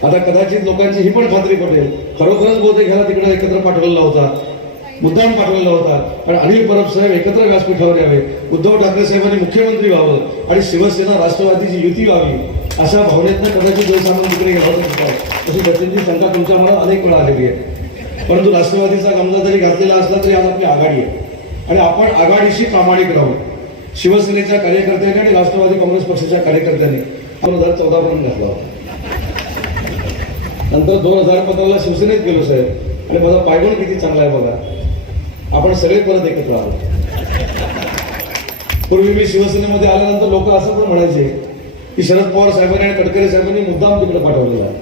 आता कदाचित लोकांची ही पण खात्री पटेल, खरोखरच बहुतेक ह्याला तिकडे एकत्र पाठवलेला होता, मुद्दाम पाठवलेला होता. कारण अनिल परब साहेब एकत्र व्यासपीठावर यावे, उद्धव ठाकरे साहेबांनी मुख्यमंत्री व्हावं आणि शिवसेना राष्ट्रवादीची युती व्हावी, अशा भावनेतनं कदाचित जयसामंत तिकडे गेला होता. तशी सचिनची शंका तुमच्या मनात अनेक वेळा आलेली आहे. परंतु राष्ट्रवादीचा गमजा जरी घातलेला असला तरी आज आपली आघाडी आहे आणि आपण आघाडीशी प्रामाणिक राहू. शिवसेनेच्या कार्यकर्त्यांनी आणि राष्ट्रवादी काँग्रेस पक्षाच्या कार्यकर्त्यांनी 2014 पर्यंत घातला होता. नंतर 2015ला शिवसेनेत गेलो साहेब आणि माझा पायगुण किती चांगला आहे बघा, आपण सगळे परत एकत्र आलो. पूर्वी मी शिवसेनेमध्ये आल्यानंतर लोक असं पण म्हणायचे की शरद पवार साहेबांनी आणि तटकरे साहेबांनी मुद्दाम तिकडे पाठवलेला आहे.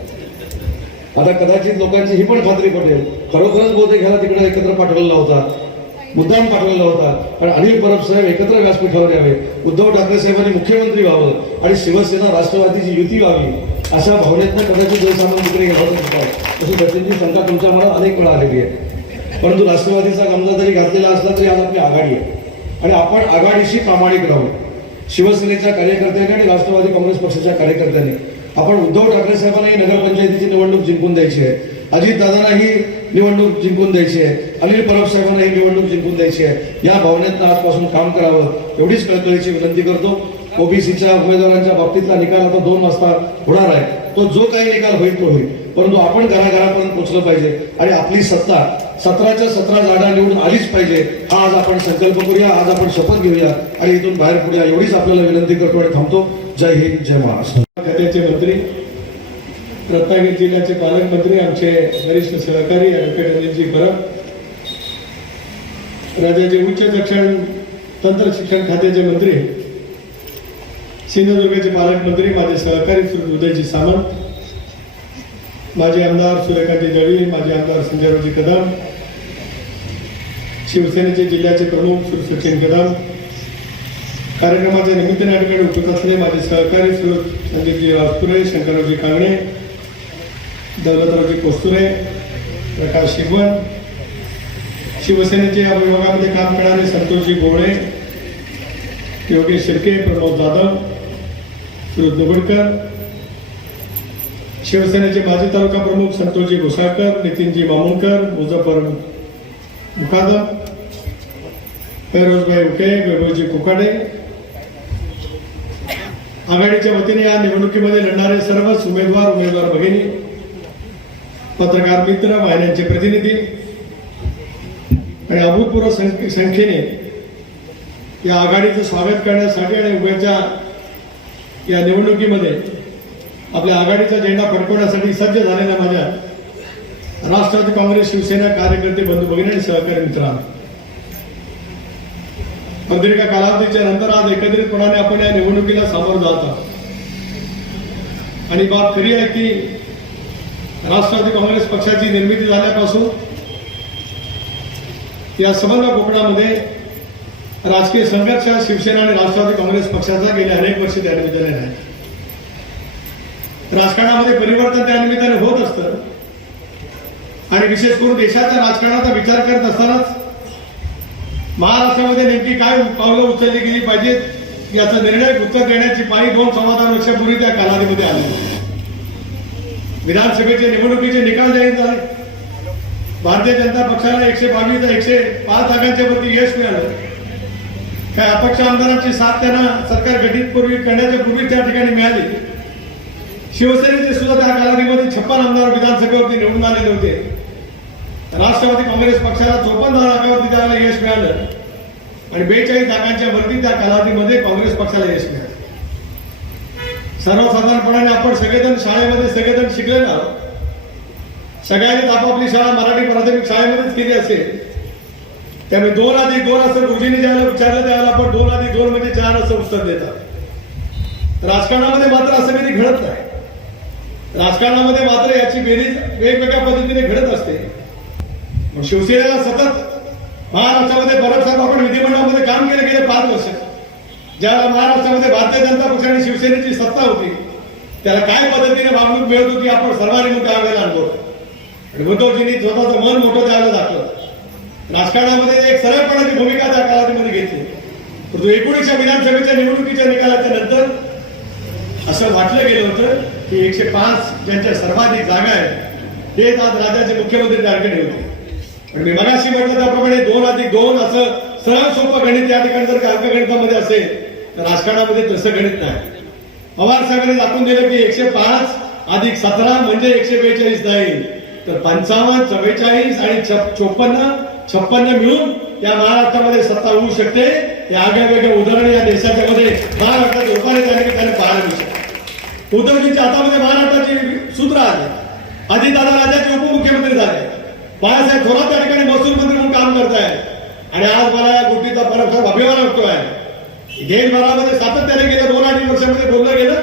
आता कदाचित लोकांची ही पण खात्री पटेल, खरोखरच बहुतेक ह्याला तिकडे एकत्र पाठवलेला होता, मुद्दाम पाठवलेला होता. कारण अनिल परब साहेब एकत्र व्यासपीठावर यावे, उद्धव ठाकरे साहेबांनी मुख्यमंत्री व्हावं आणि शिवसेना राष्ट्रवादीची युती व्हावी, अशा भावनेतनं कदाचित जयसामान तिकडे गेला होता. तशी सचिनची शंका तुमच्या मनात अनेक वेळा आलेली आहे. परंतु राष्ट्रवादीचा गमजा जरी घातलेला असला तरी आज आपली आघाडी आहे आणि आपण आघाडीशी प्रामाणिक राहू. शिवसेनेच्या कार्यकर्त्यांनी आणि राष्ट्रवादी काँग्रेस पक्षाच्या कार्यकर्त्यांनी आपण उद्धव ठाकरे साहेबांनाही नगरपंचायतीची निवडणूक जिंकून द्यायची आहे, अजितदादांनाही निवडणूक जिंकून द्यायची आहे, अनिल परब साहेबांनाही निवडणूक जिंकून द्यायची आहे. या भावनेतनं आजपासून काम करावं एवढीच कळकळीची विनंती करतो. ओबीसीच्या उमेदवारांच्या बाबतीतला निकाल आता 2 वाजता होणार आहे. तो जो काही निकाल होईल तो होईल, परंतु आपण घराघरापर्यंत पोहोचलं पाहिजे आणि आपली सत्ता 17च्या 17 जागा निवडून आलीच पाहिजे. हा आज आपण संकल्प करूया, आज आपण शपथ घेऊया आणि इथून बाहेर पडूया एवढीच आपल्याला विनंती करतो आणि थांबतो. जय हिंद, जय महाराष्ट्र. खात्याचे मंत्री, रत्नागिरी जिल्ह्याचे पालकमंत्री, आमचे वरिष्ठ सहकारी ॲडव्होकेट अनिलजी परब, राज्याचे उच्च शिक्षण तंत्र शिक्षण खात्याचे मंत्री, सिंधुदुर्गचे पालकमंत्री, माझे सहकारी श्री उदयजी सामंत, माजी आमदार सुरेखाजी दळवी, माजी आमदार संजयरावजी कदम, शिवसेनेचे जिल्ह्याचे प्रमुख श्री सचिन कदम, कार्यक्रमाच्या निमित्ताने या ठिकाणी उपस्थित असलेले माझे सहकारी श्री संदीपजी राजपुरे, शंकररावजी कांगणे, दौलतरावजी कोस्तुरे, प्रकाश शिगवण, शिवसेनेचे या विभागामध्ये काम करणारे संतोषजी गोवळे, योगेश शिर्के, प्रमोद जाधव, सुरज दुगडकर, शिवसेनेचे माजी तालुका प्रमुख संतोषजी घोसाळकर, नितीनजी मामुणकर, मुझफ्फर मुकादम, फेरोजभाई उके, वैभवजी कुकाडे, आघाडीच्या वतीने या निवडणुकीमध्ये लढणारे सर्वच उमेदवार भगिनी, पत्रकार मित्र, वाहिन्यांचे प्रतिनिधी आणि अभूतपूर्व संख्येने या आघाडीचं स्वागत करण्यासाठी आणि उभ्याच्या या निवडणुकीमध्ये आपल्या आघाडीचा झेंडा फडकवण्यासाठी सज्ज झालेल्या माझ्या राष्ट्रवादी काँग्रेस शिवसेना कार्यकर्ते बंधू भगिनी आणि सहकारी मित्रांनो, दीर्घ कालावधीच्या नंतर आज एकत्रितपणाने आपण या निवडणुकीला सामोरं जात आहोत. आणि बाब खरी आहे की राष्ट्रवादी काँग्रेस पक्षाची निर्मिती झाल्यापासून या समग्र कोकणामध्ये राजकीय संघर्ष शिवसेना आणि राष्ट्रवादी काँग्रेस पक्षाचा गेल्या अनेक वर्ष त्या निमित्ताने आहे. राजकारणामध्ये परिवर्तन त्या निमित्ताने होत असतं आणि विशेष करून देशाच्या राजकारणाचा विचार करत असतानाच महाराष्ट्रामध्ये नेमकी काय पावलं उचलली गेली पाहिजेत याचा निर्णय उत्तर देण्याची पाळी 2-2.25 वर्षापूर्वी त्या कालावधीमध्ये आली. विधानसभेचे निवडणुकीचे निकाल जाहीर झाले. भारतीय जनता पक्षाला 105 जागांच्या वरती यश मिळालं. काही अपक्ष आमदारांची साथ त्यांना सरकार गठीत करण्याच्या पूर्वी त्या ठिकाणी मिळाली. शिवसेनेचे सुद्धा त्या कालावधीमध्ये 56 आमदार विधानसभेवरती निवडून आलेले होते. राष्ट्रवादी काँग्रेस पक्षाला 54 जागांवरती त्याला यश मिळालं आणि 42 जागांच्या वरती त्या कालावधीमध्ये काँग्रेस पक्षाला यश मिळालं. सर्वसाधारणपणाने आपण सगळेजण शाळेमध्ये सगळेजण शिकलेलो आहोत. सगळ्यांनीच आपापली शाळा मराठी प्राथमिक शाळेमध्येच केली असेल. त्यामुळे 2+2 असं गुरुजींनी ज्यावेळेला विचारलं त्यावेळेला आपण 2+2 म्हणजे 4 असं उत्तर देतात. राजकारणामध्ये मात्र असं कधी घडत नाही. राजकारणामध्ये मात्र याची बेरीज वेगवेगळ्या पद्धतीने घडत असते. शिवसेनेला सतत महाराष्ट्रामध्ये परब साहेब आपण विधिमंडळामध्ये काम केले गेले 5 वर्ष. ज्यावेळेला महाराष्ट्रामध्ये भारतीय जनता पक्ष आणि शिवसेनेची सत्ता होती त्याला काय पद्धतीने वागणूक मिळत होती आपण सर्वांनी त्यावेळेला अनुभवलं. आणि उद्धवजींनी स्वतःचं मन मोठं त्यावेळेला दाखवलं. राजकारणामध्ये एक सरळपणाची भूमिका त्या कालावधीमध्ये घेतली. परंतु 19 विधानसभेच्या निवडणुकीच्या निकालाच्या नंतर असं वाटलं गेलं होतं की 105 ज्यांच्या सर्वाधिक जागा आहेत हेच आज राज्याचे मुख्यमंत्री टार्गेट होते. पण मी मगाशी म्हटलं त्याप्रमाणे 2+2 असं सरळ सोपं गणित या ठिकाणी जर अंकगणितामध्ये असेल तर राजकारणामध्ये तसं गणित नाही. पवार साहेबांनी दाखवून दिलं की 105 + 17 म्हणजे 142 जाईल. तर 55, 44 आणि 54 मिळून या महाराष्ट्रामध्ये सत्ता होऊ शकते. या आगळ्या वेगळ्या उदाहरण या देशाच्या मध्ये महाराष्ट्रात लोकांनी त्याने पाहायला मिळू शकते. उद्धवजींच्या हातामध्ये महाराष्ट्राची सूत्र आले. अजितदादा राज्याचे उपमुख्यमंत्री झाले. बाळासाहेब थोरात त्या ठिकाणी महसूल मंत्री म्हणून काम करतायत आणि आज मला या गोष्टीचा परत अभिमान वाटतो आहे. देशभरामध्ये सातत्याने गेल्या 2-2.5 वर्षामध्ये बोललं गेलं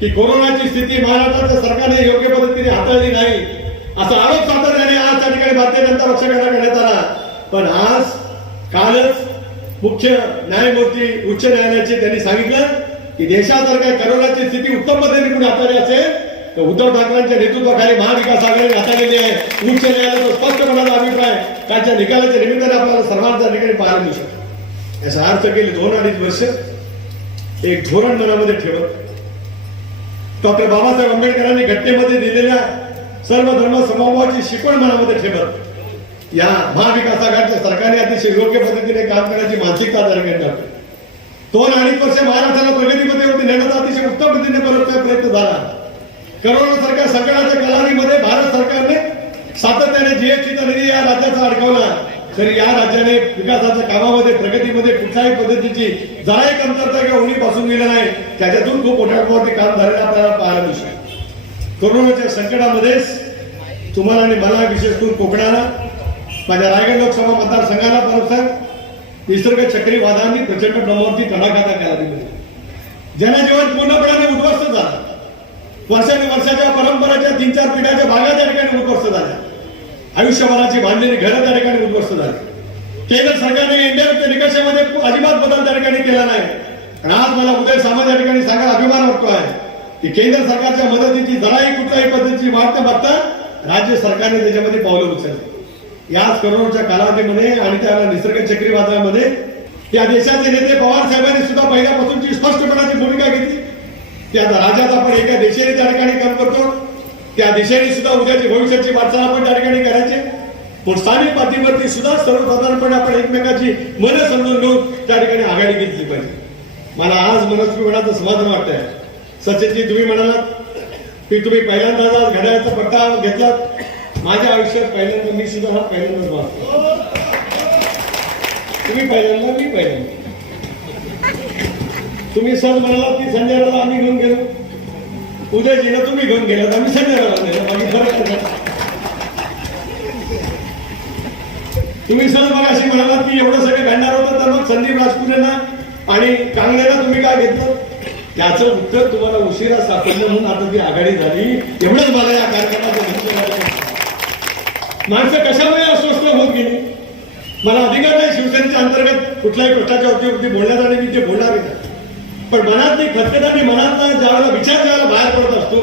की कोरोनाची स्थिती महाराष्ट्राच्या सरकारने योग्य पद्धतीने हाताळली नाही असा आरोप सातत्याने आज त्या ठिकाणी भारतीय जनता पक्षाकडे करण्यात आला. पण आज कालच मुख्य न्यायमूर्ती उच्च न्यायालयाचे त्यांनी सांगितलं की देशात जर काय कोरोनाची स्थिती उत्तम पद्धतीने कुठे हाताळली असेल तर उद्धव ठाकरेंच्या नेतृत्वाखाली महाविकास आघाडी हाताळलेली आहे. उच्च न्यायालयाचा स्पष्टपणाचा अभिप्राय कालच्या निकालाच्या निमित्ताने आपल्याला सर्वांच्या ठिकाणी पाहायला मिळू शकतो. याचा अर्थ गेले 2-2.5 वर्ष एक धोरण मनामध्ये ठेवत डॉक्टर बाबासाहेब आंबेडकरांनी घटनेमध्ये दिलेल्या सर्व धर्म समभावाची शिकवण मनामध्ये ठेवत या महाविकास आघाडीच्या सरकारने अतिशय योग्य पद्धतीने काम करण्याची मानसिकता निर्माण करते. 2-2.5 वर्ष महाराष्ट्राला प्रगतीमध्ये होती नेण्याचा अतिशय उत्तम पद्धतीने प्रयत्न झाला. करोना सारख्या संकटाच्या कालावधीमध्ये भारत सरकारने सातत्याने जीएसटीचा निधी या राज्याचा अडकवला. तरी या राज्याने विकासाच्या कामामध्ये प्रगतीमध्ये कुठल्याही पद्धतीची जराही कमतरता किंवा उणीव पासून गेलं नाही. त्याच्यातून खूप मोठ्या प्रमाणात काम झालेलं आपल्याला पाहायला मिळू शकतं. कोरोनाच्या संकटामध्येच तुम्हाला आणि मला विशेष करून कोकणाला माझ्या रायगड लोकसभा मतदारसंघाला परत निसर्ग चक्रीवादळांनी प्रचंड प्रमाणावरती तडाखा केला. जनजीवन पूर्णपणे उद्ध्वस्त झालं. वर्षाच्या परंपरेच्या 3-4 पिढ्याच्या भागा त्या ठिकाणी उद्ध्वस्त झाल्या. आयुष्यभराची बांधलेली घरं त्या ठिकाणी उद्ध्वस्त झाली. केंद्र सरकारने इंडियाच्या निकषामध्ये अजिबात बदल त्या ठिकाणी केला नाही. आणि आज मला उदय सामंत या ठिकाणी सांगायला अभिमान वाटतो आहे की केंद्र सरकारच्या मदतीची जराही कुठल्याही पद्धतीची वाट न बघता राज्य सरकारने त्याच्यामध्ये पावलं उचलली. याच कोरोनाच्या कालावधीमध्ये आणि त्या निसर्ग चक्रीवादळामध्ये या देशाचे नेते पवार साहेबांनी सुद्धा पहिल्यापासूनची स्पष्टपणाची भूमिका घेतली. त्या राज्यात आपण एका दिशेने त्या ठिकाणी काम करतो. त्या दिशेने सुद्धा उद्याची भविष्याची वाटचाल आपण त्या ठिकाणी करायची. पण स्थानिक पातळीवरती सुद्धा सर्वसाधारणपणे आपण एकमेकाची मन समजून घेऊन त्या ठिकाणी आघाडी घेतली पाहिजे. मला आज मनस्वी समाधान वाटतंय. सचिनजी तुम्ही म्हणालात की तुम्ही पहिल्यांदाच आज घड्याळाचा पट्टा घेतलात. माझ्या आयुष्यात पहिल्यांदा मी सुद्धा हा पहिल्यांदाच वाचतो. तुम्ही पहिल्यांदा मी पहिल्यांदा. तुम्ही सहज म्हणालात की संजय रावला आम्ही घेऊन गेलो. उदयजीला तुम्ही घेऊन गेलात आम्ही संजय रावला नेलं. बाकी फरक नाही. तुम्ही सहज मग अशी म्हणालात की एवढं सगळं घडणार होतं तर मग संदीप राजपुरेंना आणि कांगण्याला तुम्ही काय घेतलं. त्याचं उत्तर तुम्हाला उशिरा सापडलं म्हणून आता ती आघाडी झाली. एवढंच मला या कार्यक्रमाचं माणसं कशामुळे अस्वस्थ होत गेली. मला अधिकार नाही शिवसेनेच्या अंतर्गत कुठल्याही गोष्टाच्या वरती बोलण्यात आणि मी ते बोलणार आहे. पण मनातली खतखताने मनातला ज्यावेळेला विचार ज्यावेळेला बाहेर पडत असतो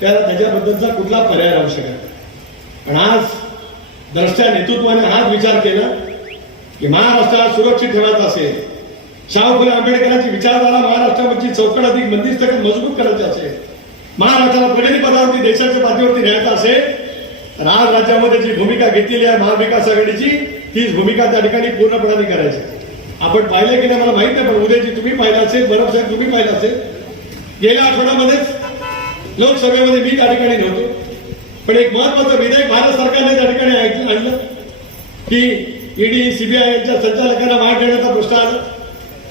त्याला त्याच्याबद्दलचा कुठला पर्याय राहू शकत नाही. पण आज द्रष्ट्या नेतृत्वाने हाच विचार केला की महाराष्ट्राला सुरक्षित ठेवायचा असेल, शाहू फुले आंबेडकरांची विचारधारा महाराष्ट्रावरची चौकट अधिक बंदिस्त मजबूत करायची असेल, महाराष्ट्राला प्रगती पदावरती देशाच्या पातळीवरती न्यायचा असेल तर आज राज्यामध्ये जी भूमिका घेतलेली आहे महाविकास आघाडीची तीच भूमिका त्या ठिकाणी पूर्णपणे करायची. आपण पाहिलं की नाही मला माहित नाही पण उद्याची तुम्ही पाहिलं असेल, बरं साहेब तुम्ही पाहिलं असेल. गेल्या आठवड्यामध्येच लोकसभेमध्ये मी त्या ठिकाणी नव्हतो पण एक महत्वाचं विधेयक भारत सरकारने त्या ठिकाणी आणलं की ईडी सीबीआय यांच्या संचालकांना मार देण्याचा प्रश्न आला.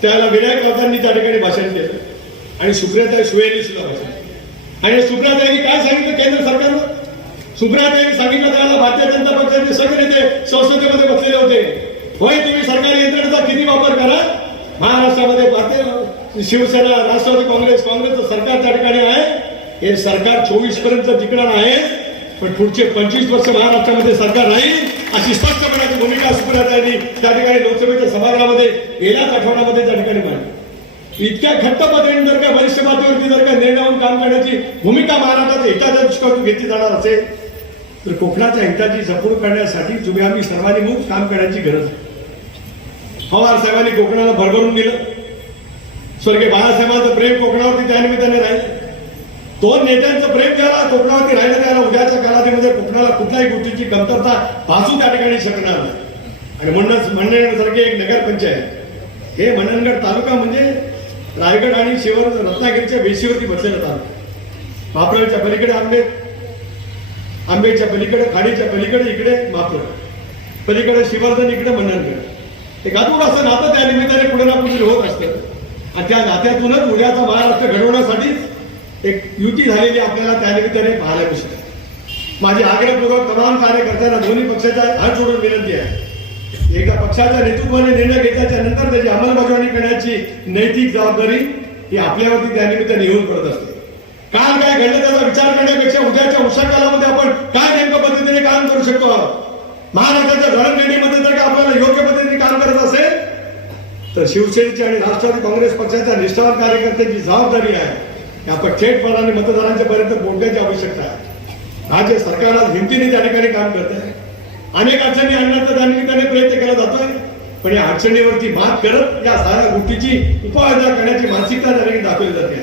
त्याला विनायक राऊतांनी त्या ठिकाणी भाषण केलं आणि सुप्रियाताई सुळेंनी सुद्धा भाषण. आणि सुप्रियाताईंनी काय सांगितलं केंद्र सरकारनं. सुप्रियाताईंनी सांगितलं त्याला भारतीय जनता पक्षाचे सगळे नेते संसदेमध्ये बसलेले होते. होय तुम्ही सरकारी यंत्रणेचा किती वापर करा. महाराष्ट्रामध्ये भारतीय शिवसेना राष्ट्रवादी काँग्रेसचं सरकार त्या ठिकाणी आहे. हे सरकार 24 पर्यंत टिकणार आहे पण पुढचे 25 वर्ष महाराष्ट्रामध्ये सरकार राहील अशी स्पष्टपणाची भूमिका सुप्रियाताईंनी त्या ठिकाणी लोकसभेच्या सभागृहामध्ये गेल्याच आठवड्यामध्ये त्या ठिकाणी मांडली. इतक्या घट्ट पद्धतीने जर का वरिष्ठ पातळीवरती जर का निर्णय काम करण्याची भूमिका महाराष्ट्राच्या हिताच्या दृष्टीकोनातून घेतली जाणार असेल तर कोकणाच्या हिताची जपणूक करण्यासाठी तुम्ही आम्ही सर्वांनी मिळून काम करण्याची गरज आहे. पवार साहेबांनी कोकणाला भरभरून दिलं. स्वर्गीय बाळासाहेबांचं प्रेम कोकणावरती त्या निमित्ताने राहिलं. दोन नेत्यांचं प्रेम ज्याला कोकणावरती राहिलं त्याला उद्याच्या कालावधीमध्ये कोकणाला कुठल्याही गोष्टीची कमतरता भासू त्या ठिकाणी शकणार नाही. आणि म्हणूनच मंडणगडसारखे एक नगरपंचायत हे मंडणगड तालुका म्हणजे रायगड आणि रत्नागिरीच्या वेशीवरती बसलेला तालुका. मापरच्या पलीकडे आंबेच्या पलीकडे खाडीच्या पलीकडे इकडे मापळ, पलीकडे शिवर्धन, इकडे मंडणगड. एक अदूर असं नातं त्या निमित्ताने पुढे ना पुढे होत असतं आणि त्या नात्यातूनच उद्याचा महाराष्ट्र घडवण्यासाठीच एक युती झालेली आपल्याला त्या निमित्ताने पाहायला मिळू शकते. माझी आग्रहपूर्वक तमाम कार्यकर्त्यांना दोन्ही पक्षाच्या हात जोडून विनंती आहे. एकदा पक्षाच्या नेतृत्वाने निर्णय घेतल्याच्या नंतर त्याची अंमलबजावणी करण्याची नैतिक जबाबदारी ही आपल्यावरती त्या निमित्ताने येऊन पडत असते. काल काय घडलं त्याचा विचार करण्यापेक्षा उद्याच्या उषा कालामध्ये आपण काय नेमक्या पद्धतीने काम करू शकतो महाराष्ट्राच्या जडणघडणीमध्ये जर का आपल्याला योग्य पद्धतीने काम करत असेल तर शिवसेनेची आणि राष्ट्रवादी काँग्रेस पक्षाच्या निष्ठावान कार्यकर्त्यांची जबाबदारी आहे की आपण थेटपणाने मतदारांच्या पर्यंत पोहोचण्याची आवश्यकता आहे. राज्य सरकार आज हिमतीने त्या ठिकाणी काम करत आहे. अनेक अडचणी आणण्याचा त्या निमित्ताने प्रयत्न केला जातोय पण या अडचणीवरती मात करत या साऱ्या गोष्टीची उपाययोजना करण्याची मानसिकता त्या ठिकाणी दाखवली जाते.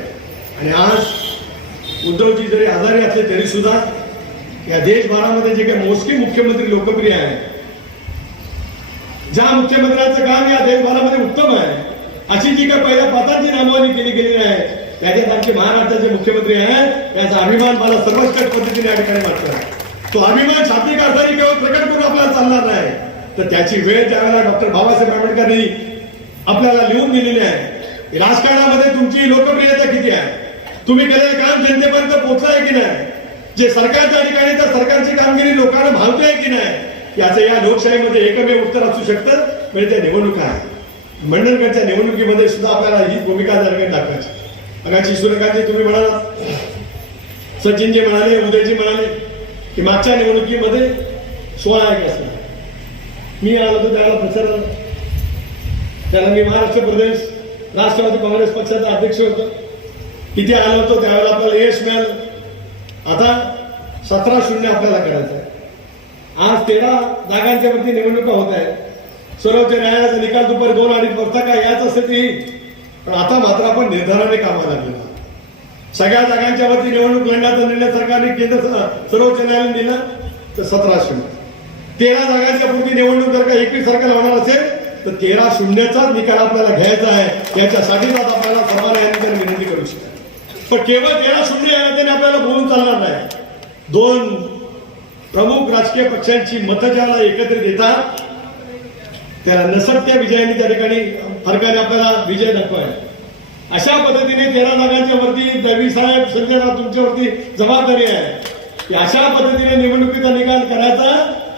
आणि आज उद्धवजी जरी आजारी असले तरी सुद्धा या देशभरामध्ये जे काही मोजके मुख्यमंत्री लोकप्रिय आहेत ज्या मुख्यमंत्र्यांचं काम या देशभरामध्ये उत्तम आहे अशी जी काही पहिल्या पदांची नामवली केली गेलेली आहे त्याच्यात आमचे महाराष्ट्राचे मुख्यमंत्री आहेत त्याचा अभिमान मला सर्वस्कट पद्धतीने या ठिकाणी वाटतो. तो अभिमान शाब्दिक अर्थाने केवळ प्रकट करून आपल्याला चालणार नाही तर त्याची वेळ ज्यावेळेला डॉक्टर बाबासाहेब आंबेडकरांनी आपल्याला लिहून दिलेली आहे. राजकारणामध्ये तुमची लोकप्रियता किती आहे तुम्ही केलेलं काम जनतेपर्यंत पोहोचलंय की नाही जे सरकारच्या ठिकाणी त्या सरकारची कामगिरी लोकांना भावते की नाही याचं या लोकशाहीमध्ये एकमेव उत्तर असू शकतं म्हणजे त्या निवडणुका आहे. मंडणगडच्या निवडणुकीमध्ये सुद्धा आपल्याला ही भूमिका त्या ठिकाणी दाखवायची. अगाची सूर्यकांतजी तुम्ही म्हणालात सचिनजी म्हणाले उदयजी म्हणाले की मागच्या निवडणुकीमध्ये 16 असं मी आलो होतो त्याला प्रचार त्याला मी महाराष्ट्र प्रदेश राष्ट्रवादी काँग्रेस पक्षाचा अध्यक्ष होतो तिथे आलो होतो त्यावेळेला आपल्याला यश मिळालं. आता 17-0 आपल्याला करायचं आहे. आज 13 जागांच्या वरती निवडणुका होत आहेत. सर्वोच्च न्यायालयाचा निकाल दुपारी 2-2:30 वाजता काय याच असेल ती पण आता मात्र आपण निर्धाराने कामाला लागलेला सगळ्या जागांच्या वरती निवडणूक लढण्याचा निर्णय सरकारने केंद्र सर्वोच्च न्यायालयाने दिला तर 17-0. 13 जागांच्या पुरती निवडणूक जर का 21 तारखेला होणार असेल तर 13-0चा निकाल आपल्याला घ्यायचा आहे याच्यासाठीच आता आपल्याला सर्वांना या ठिकाणी विनंती करू शकतो. पण केवळ 13-0 या त्याने आपल्याला बोलून चालणार नाही. 2 प्रमुख राजकीय पक्षांची मतं ज्याला एकत्रित येतात त्याला नसत्य विजयाने त्या ठिकाणी फरकाने आपल्याला विजय दाखवाय. अशा पद्धतीने 13 जागांच्या वरती दळवी साहेब संजय राऊत तुमच्यावरती जबाबदारी आहे की अशा पद्धतीने निवडणुकीचा निकाल करायचा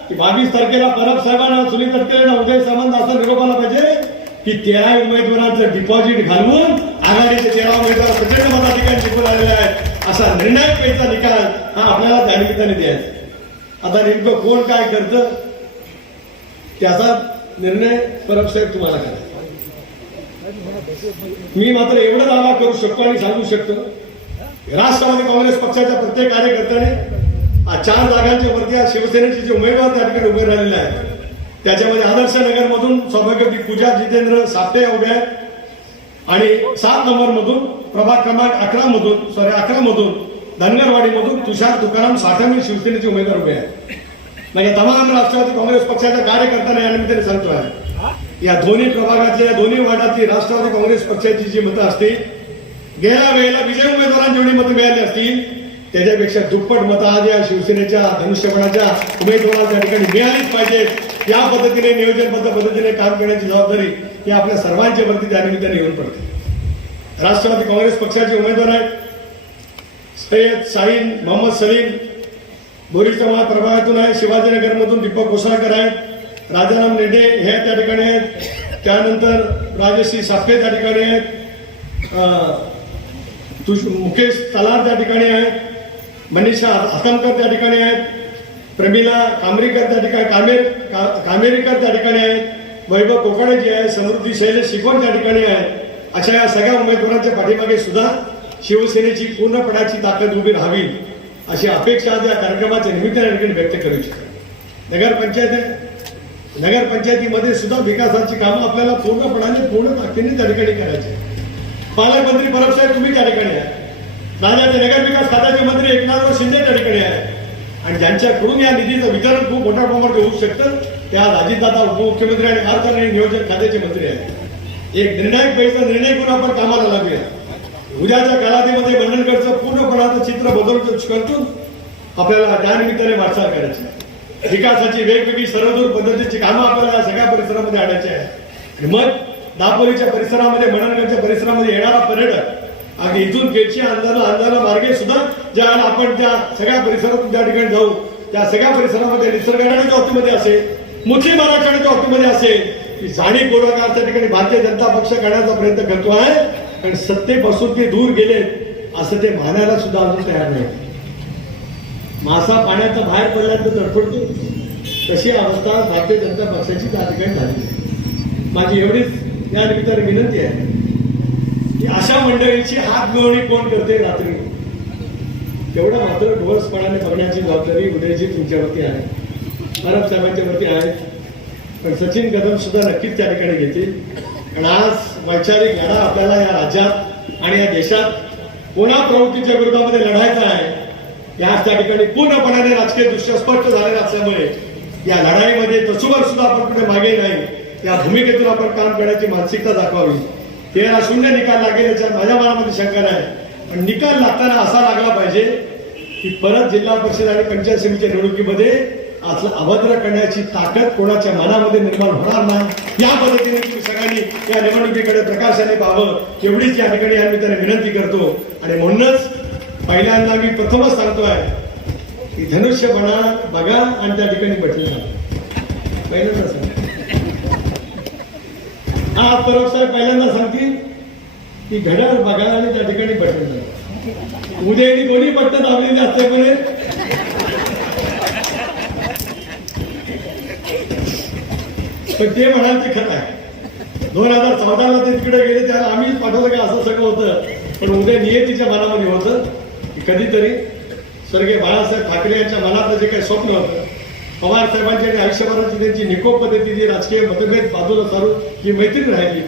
की 22 तारखेला परब साहेबांना सुनील तटकरेंना उदय सामंत असा निरोप आला पाहिजे की 13 उमेदवारांचं डिपॉझिट घालून आघाडीचे 13 उमेदवार प्रचंड मताधिकारी जिंकून आलेले आहेत असा निर्णायक पैसा निकाल हा आपल्याला त्या निमित्ताने द्यायचा. आता नेमकं कोण काय करतं त्याचा निर्णय परब साहेब तुम्हाला करा. मी मात्र एवढा दावा करू शकतो आणि सांगू शकतो राष्ट्रवादी काँग्रेस पक्षाच्या प्रत्येक कार्यकर्त्याने 4 जागांच्या वरती शिवसेनेचे जे उमेदवार त्या ठिकाणी उभे राहिलेले आहेत त्याच्यामध्ये आदर्श नगर मधून सौभाग्यवती पूजा जितेंद्र साप्ते उभे आहेत आणि 7 नंबर मधून प्रभाग क्रमांक 11 मधून धनगरवाडी मधून तुषार तुकाराम साठवणे शिवसेनेचे उमेदवार उभे आहेत. म्हणजे तमाम राष्ट्रवादी काँग्रेस पक्षाच्या कार्यकर्त्यांना या निमित्ताने सांगतो आहे या दोन्ही प्रभागातल्या दोन्ही वार्डातली राष्ट्रवादी काँग्रेस पक्षाची जी मतं असतील गेल्या वेळेला विजय उमेदवारांना जेवढी मतं मिळाली असतील त्याच्यापेक्षा दुप्पट मतं आज या शिवसेनेच्या धनुष्यबाणाच्या उमेदवारांना त्या ठिकाणी मिळालीच पाहिजेत. या पद्धतीने नियोजनबद्ध पद्धतीने काम करण्याची जबाबदारी ही आपल्या सर्वांच्या वरती त्या निमित्ताने येऊन पडते. राष्ट्रवादी काँग्रेस पक्षाचे उमेदवार आहेत सय्यद शाहीन मोहम्मद सलीम बोरीचा प्रभागातून आहे. शिवाजीनगरमधून दीपक घोसाळकर आहेत. राजाराम लेंडे हे त्या ठिकाणी आहेत. त्यानंतर राजश्री साप्ते त्या ठिकाणी आहेत. मुकेश तलार त्या ठिकाणी आहेत. मनीषा हसमकर त्या ठिकाणी आहेत. प्रमिला कामरीकर त्या ठिकाणी कामेरीकर त्या ठिकाणी आहेत. वैभव कोकाणे जे आहे. समृद्धी शैलेश शिकवण त्या ठिकाणी आहे. अशा या सगळ्या उमेदवारांच्या पाठीमागे सुद्धा शिवसेनेची पूर्णपणाची ताकद उभी राहावी अशी अपेक्षा आज या कार्यक्रमाच्या निमित्ताने व्यक्त करू इच्छितो. नगरपंचायत आहे. नगरपंचायतीमध्ये सुद्धा विकासाची कामं आपल्याला पूर्ण ताकदीने त्या ठिकाणी करायची. पालकमंत्री परब साहेब तुम्ही त्या ठिकाणी आहे. राज्याचे नगरविकास खात्याचे मंत्री एकनाथराव शिंदे त्या ठिकाणी आहे. आणि ज्यांच्याकडून या निधीचं वितरण खूप मोठ्या प्रमाणात होऊ शकतं त्या अजितदादा उपमुख्यमंत्री आणि अर्थ आणि नियोजन खात्याचे मंत्री आहेत. एक निर्णायक पैसा निर्णय करून आपण कामाला लागूया. उद्याच्या कालावधीमध्ये मंडणगडचं पूर्णपणाचं चित्र बदलून करतो आपल्याला त्या निमित्ताने वाटचाल करायची. विकासाची वेगवेगळी सर्वदूर पद्धतीची कामं आपल्याला सगळ्या परिसरामध्ये आणायची आहे. आणि मग दापोलीच्या परिसरामध्ये मंडणगडच्या परिसरामध्ये येणारा पर्यटक अगदी इथून केटची अंधारा मार्गे सुद्धा ज्यावेळेला आपण त्या सगळ्या परिसरातून त्या ठिकाणी जाऊ त्या सगळ्या परिसरामध्ये निसर्गाच्या बाबतीमध्ये असेल मुस्लिम आरक्षणाच्या बाबतीमध्ये असेल की जाणीवपूर्वक त्या ठिकाणी भारतीय जनता पक्ष करण्याचा प्रयत्न करतो आहे. आणि सत्तेपासून ते दूर गेले असं ते मानायला सुद्धा अजून तयार नाही. मासा पाण्याचा बाहेर पडल्यानंतर तडफडतो, तशी अवस्था भारतीय जनता पक्षाची त्या ठिकाणी झाली. माझी एवढीच या निमित्ताने विनंती आहे की अशा मंडळींची हात मिळवणी कोण करते रात्री, तेवढं मात्र डोळसपणाने बघण्याची जबाबदारी उदयजी तुमच्यावरती आहे, अरब साहेबांच्या वरती आहे. पण सचिन कदम सुद्धा नक्कीच त्या ठिकाणी घेतील. कारण आज वैचारिक लढा आपल्याला या राज्यात आणि या देशात कोणा प्रवृत्तीच्या विरोधामध्ये लढायचा आहे, याच त्या ठिकाणी पूर्णपणाने राजकीय दृष्ट्या स्पष्ट झालेलं असल्यामुळे या लढाईमध्ये तसूवर सुद्धा आपण कुठे मागे नाही, या भूमिकेतून आपण काम करण्याची मानसिकता दाखवावी. 13-0 निकाल लागेल याच्या माझ्या मनामध्ये शंका नाही. पण निकाल लागताना असा लागला पाहिजे की परत जिल्हा परिषद आणि पंचायत समितीच्या निवडणुकीमध्ये असं अभद्र करण्याची ताकद कोणाच्या मनामध्ये निर्माण होणार नाही. या पद्धतीने तुम्ही सगळ्यांनी या निवडणुकीकडे प्रकाशाने पाहावं, एवढीच या ठिकाणी या निमित्ताने विनंती करतो. आणि म्हणूनच पहिल्यांदा मी प्रथमच सांगतोय की धनुष्य बघा आणि त्या ठिकाणी बटले पहिल्यांदा सांग. हा परब साहेब पहिल्यांदा सांगतील की घड्याळ बघा आणि त्या ठिकाणी बटले. उद्या दोन्ही बटणं दाबलेली असल्यामुळे पण ते म्हणाल ते खरं आहे. 2014ला ते तिकडे गेले त्याला आम्हीच पाठवलं की असं सगळं होतं. पण उद्या नियतीच्या मनामध्ये होतं की कधीतरी स्वर्गीय बाळासाहेब ठाकरे यांच्या मनातलं जे काही स्वप्न होतं, पवार साहेबांची आणि आयुष्यभराची त्यांची निकोप पद्धती जी राजकीय मतभेद बाजूला सारून जी मैत्री राहिली,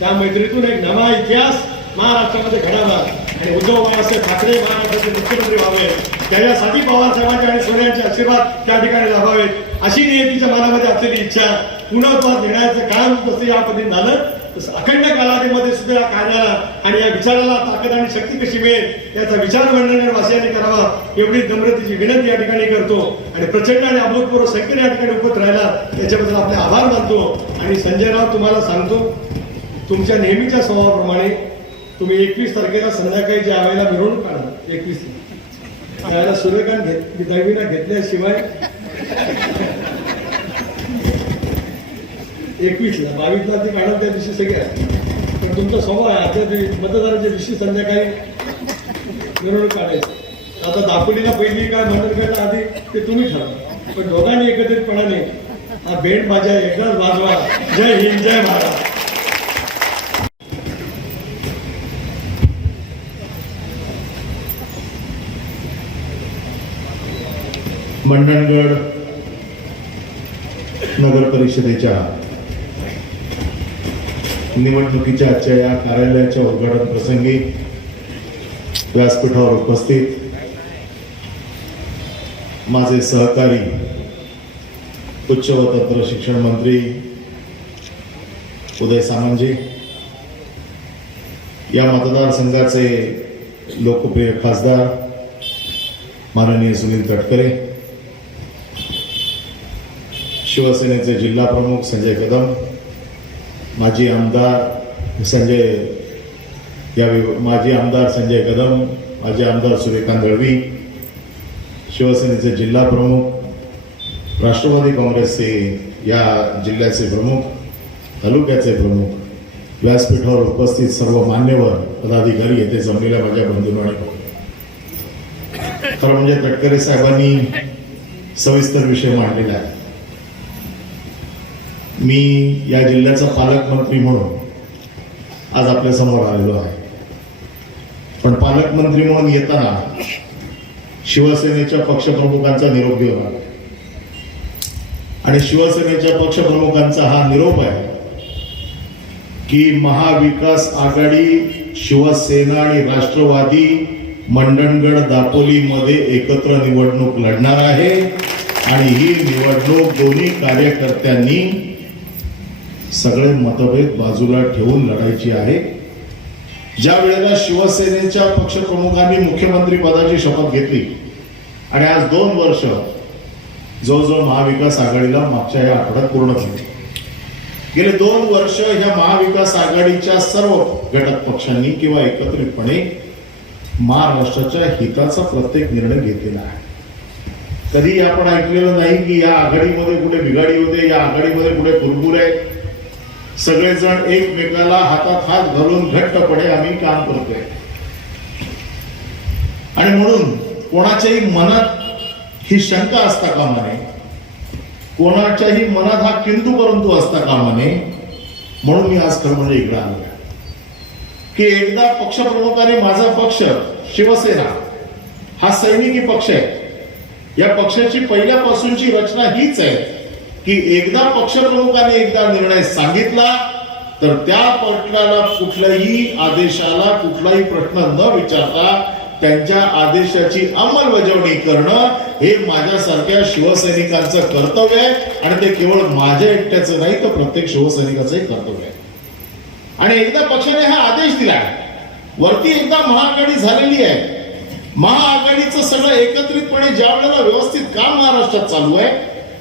त्या मैत्रीतून एक नवा इतिहास महाराष्ट्रामध्ये घडावा आणि उद्धव बाळासाहेब ठाकरे महाराष्ट्राचे मुख्यमंत्री व्हावे, त्याच्यासाठी पवार साहेबांचे आणि सोन्यांचे आशीर्वाद त्या ठिकाणी लाभावेत, अशी नियतीच्या मनामध्ये असलेली इच्छा पुनर्वाद देण्याचं काम जसं या पद्धतीने झालं तसं अखंड कालावधीमध्ये सुद्धा या कार्याला आणि या विचाराला ताकद आणि शक्ती कशी मिळेल याचा विचार मंडळ वासियांनी करावा, एवढी नम्रतेची विनंती या ठिकाणी करतो. आणि प्रचंड आणि अभूतपूर्व संख्येने या ठिकाणी उपस्थित राहिला त्याच्याबद्दल आपले आभार मानतो. आणि संजयराव तुम्हाला सांगतो, तुमच्या नेहमीच्या स्वभावाप्रमाणे तुम्ही 21 तारखेला संध्याकाळी ज्या वेळेला मिरवणूक काढा, 21 त्यावेळेला सूर्यकांत दळवीला घेतल्याशिवाय 21ला 22ला ते काढाल त्या दिवशी सगळे आहे. पण तुमचा स्वभाव आहे आपल्या मतदाराच्या दिवशी संध्याकाळी मिरवणूक काढायची. आता दापोलीला पहिली काय मंडळगड आधी ते तुम्ही ठरवा, पण दोघांनी एकत्रितपणाने हा बेंड माझ्या एकदाच वाजवा. जय हिंद, जय महाराष्ट्र. मंडणगड नगर परिषदेच्या निवडणुकीच्या आजच्या या कार्यालयाच्या उद्घाटन प्रसंगी व्यासपीठावर उपस्थित माझे सहकारी उच्च व तंत्र शिक्षण मंत्री उदय सामंतजी, या मतदारसंघाचे लोकप्रिय खासदार माननीय सुनील तटकरे, शिवसेनेचे जिल्हा प्रमुख संजय कदम, माजी आमदार संजय कदम, माजी आमदार सूर्यकांत दळवी, शिवसेनेचे जिल्हा प्रमुख, राष्ट्रवादी काँग्रेसचे या जिल्ह्याचे प्रमुख, तालुक्याचे प्रमुख, व्यासपीठावर उपस्थित सर्व मान्यवर पदाधिकारी येथे जमलेल्या माझ्या बंधूंनो आणि खरं म्हणजे तटकरे साहेबांनी सविस्तर विषय मांडलेला आहे. मी या जिल्ह्याचा पालकमंत्री म्हणून आज आपल्या समोर आलेलो आहे. पण पालकमंत्री म्हणून येताना शिवसेनेच्या पक्षप्रमुखांचा निरोप घेऊन आलो आणि शिवसेनेच्या पक्षप्रमुखांचा हा निरोप आहे की महाविकास आघाडी, शिवसेना आणि राष्ट्रवादी मंडणगड दापोलीमध्ये एकत्र निवडणूक लढणार आहे आणि ही निवडणूक दोन्ही कार्यकर्त्यांनी सगळे मतभेद बाजूला ठेवून लढायची आहे. ज्या वेळेला शिवसेनेच्या पक्षप्रमुखांनी मुख्यमंत्री पदाची शपथ घेतली आणि आज 2 वर्ष जवळजवळ महाविकास आघाडीला मागच्या या आठवड्यात पूर्ण झाली. गेले 2 वर्ष ह्या महाविकास आघाडीच्या सर्व घटक पक्षांनी किंवा एकत्रितपणे महाराष्ट्राच्या हिताचा प्रत्येक निर्णय घेतलेला आहे. कधी आपण ऐकलेलं नाही की या आघाडीमध्ये कुठे बिघाडी होते, या आघाडीमध्ये कुठे कुरबुर आहे. सगळेजण एकमेकाला हातात हात घालून घट्टपणे आम्ही काम करतोय. आणि म्हणून कोणाच्याही मनात ही शंका असता कामा नये, कोणाच्याही मनात हा किंतु परंतु असता कामा नये. म्हणून मी आज खरं म्हणजे इकडे आलो की एकदा पक्षप्रमुखाने माझा पक्ष शिवसेना हा सैनिकी पक्ष आहे. या पक्षाची पहिल्यापासूनची रचना हीच आहे की एकदा पक्षप्रमुखाने एकदा निर्णय सांगितला तर त्या पक्षाला कुठल्याही आदेशाला कुठलाही प्रश्न न विचारता त्यांच्या आदेशाची अंमलबजावणी करणं हे माझ्यासारख्या शिवसैनिकांचं कर्तव्य आहे. आणि ते केवळ माझ्या एकट्याचं नाही तर प्रत्येक शिवसैनिकाचंही कर्तव्य आहे. आणि एकदा पक्षाने हा आदेश दिला, वरती एकदा महाआघाडी झालेली आहे. महाआघाडीचं सगळं एकत्रितपणे ज्या वेळेला व्यवस्थित काम महाराष्ट्रात चालू आहे,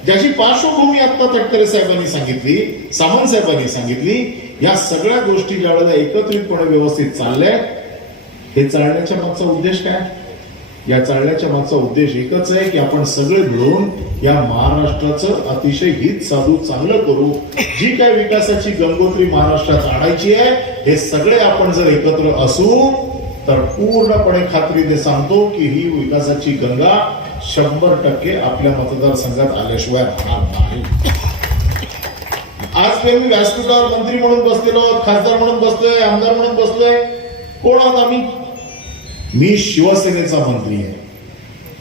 ज्याची पार्श्वभूमी आता तटकरे साहेबांनी सांगितली, सामंत साहेबांनी सांगितली, या सगळ्या गोष्टी ज्या वेळेला एकत्रितपणे व्यवस्थित चालल्या, हे चालण्याच्या मागचा उद्देश काय? या चालण्याच्या मागचा उद्देश एकच आहे की आपण सगळे मिळून या महाराष्ट्राचं अतिशय हित साधू चांगलं करू. जी काय विकासाची गंगोत्री महाराष्ट्रात आणायची आहे, हे सगळे आपण जर एकत्र असू तर पूर्णपणे खात्रीने सांगतो की ही विकासाची गंगा 100% आपल्या मतदारसंघात आल्याशिवाय राहणार नाही. आज ते मी व्यासपीठावर मंत्री म्हणून बसलेलो, खासदार म्हणून बसलोय, आमदार म्हणून बसलोय. कोण आहोत आम्ही? मी शिवसेनेचा मंत्री आहे.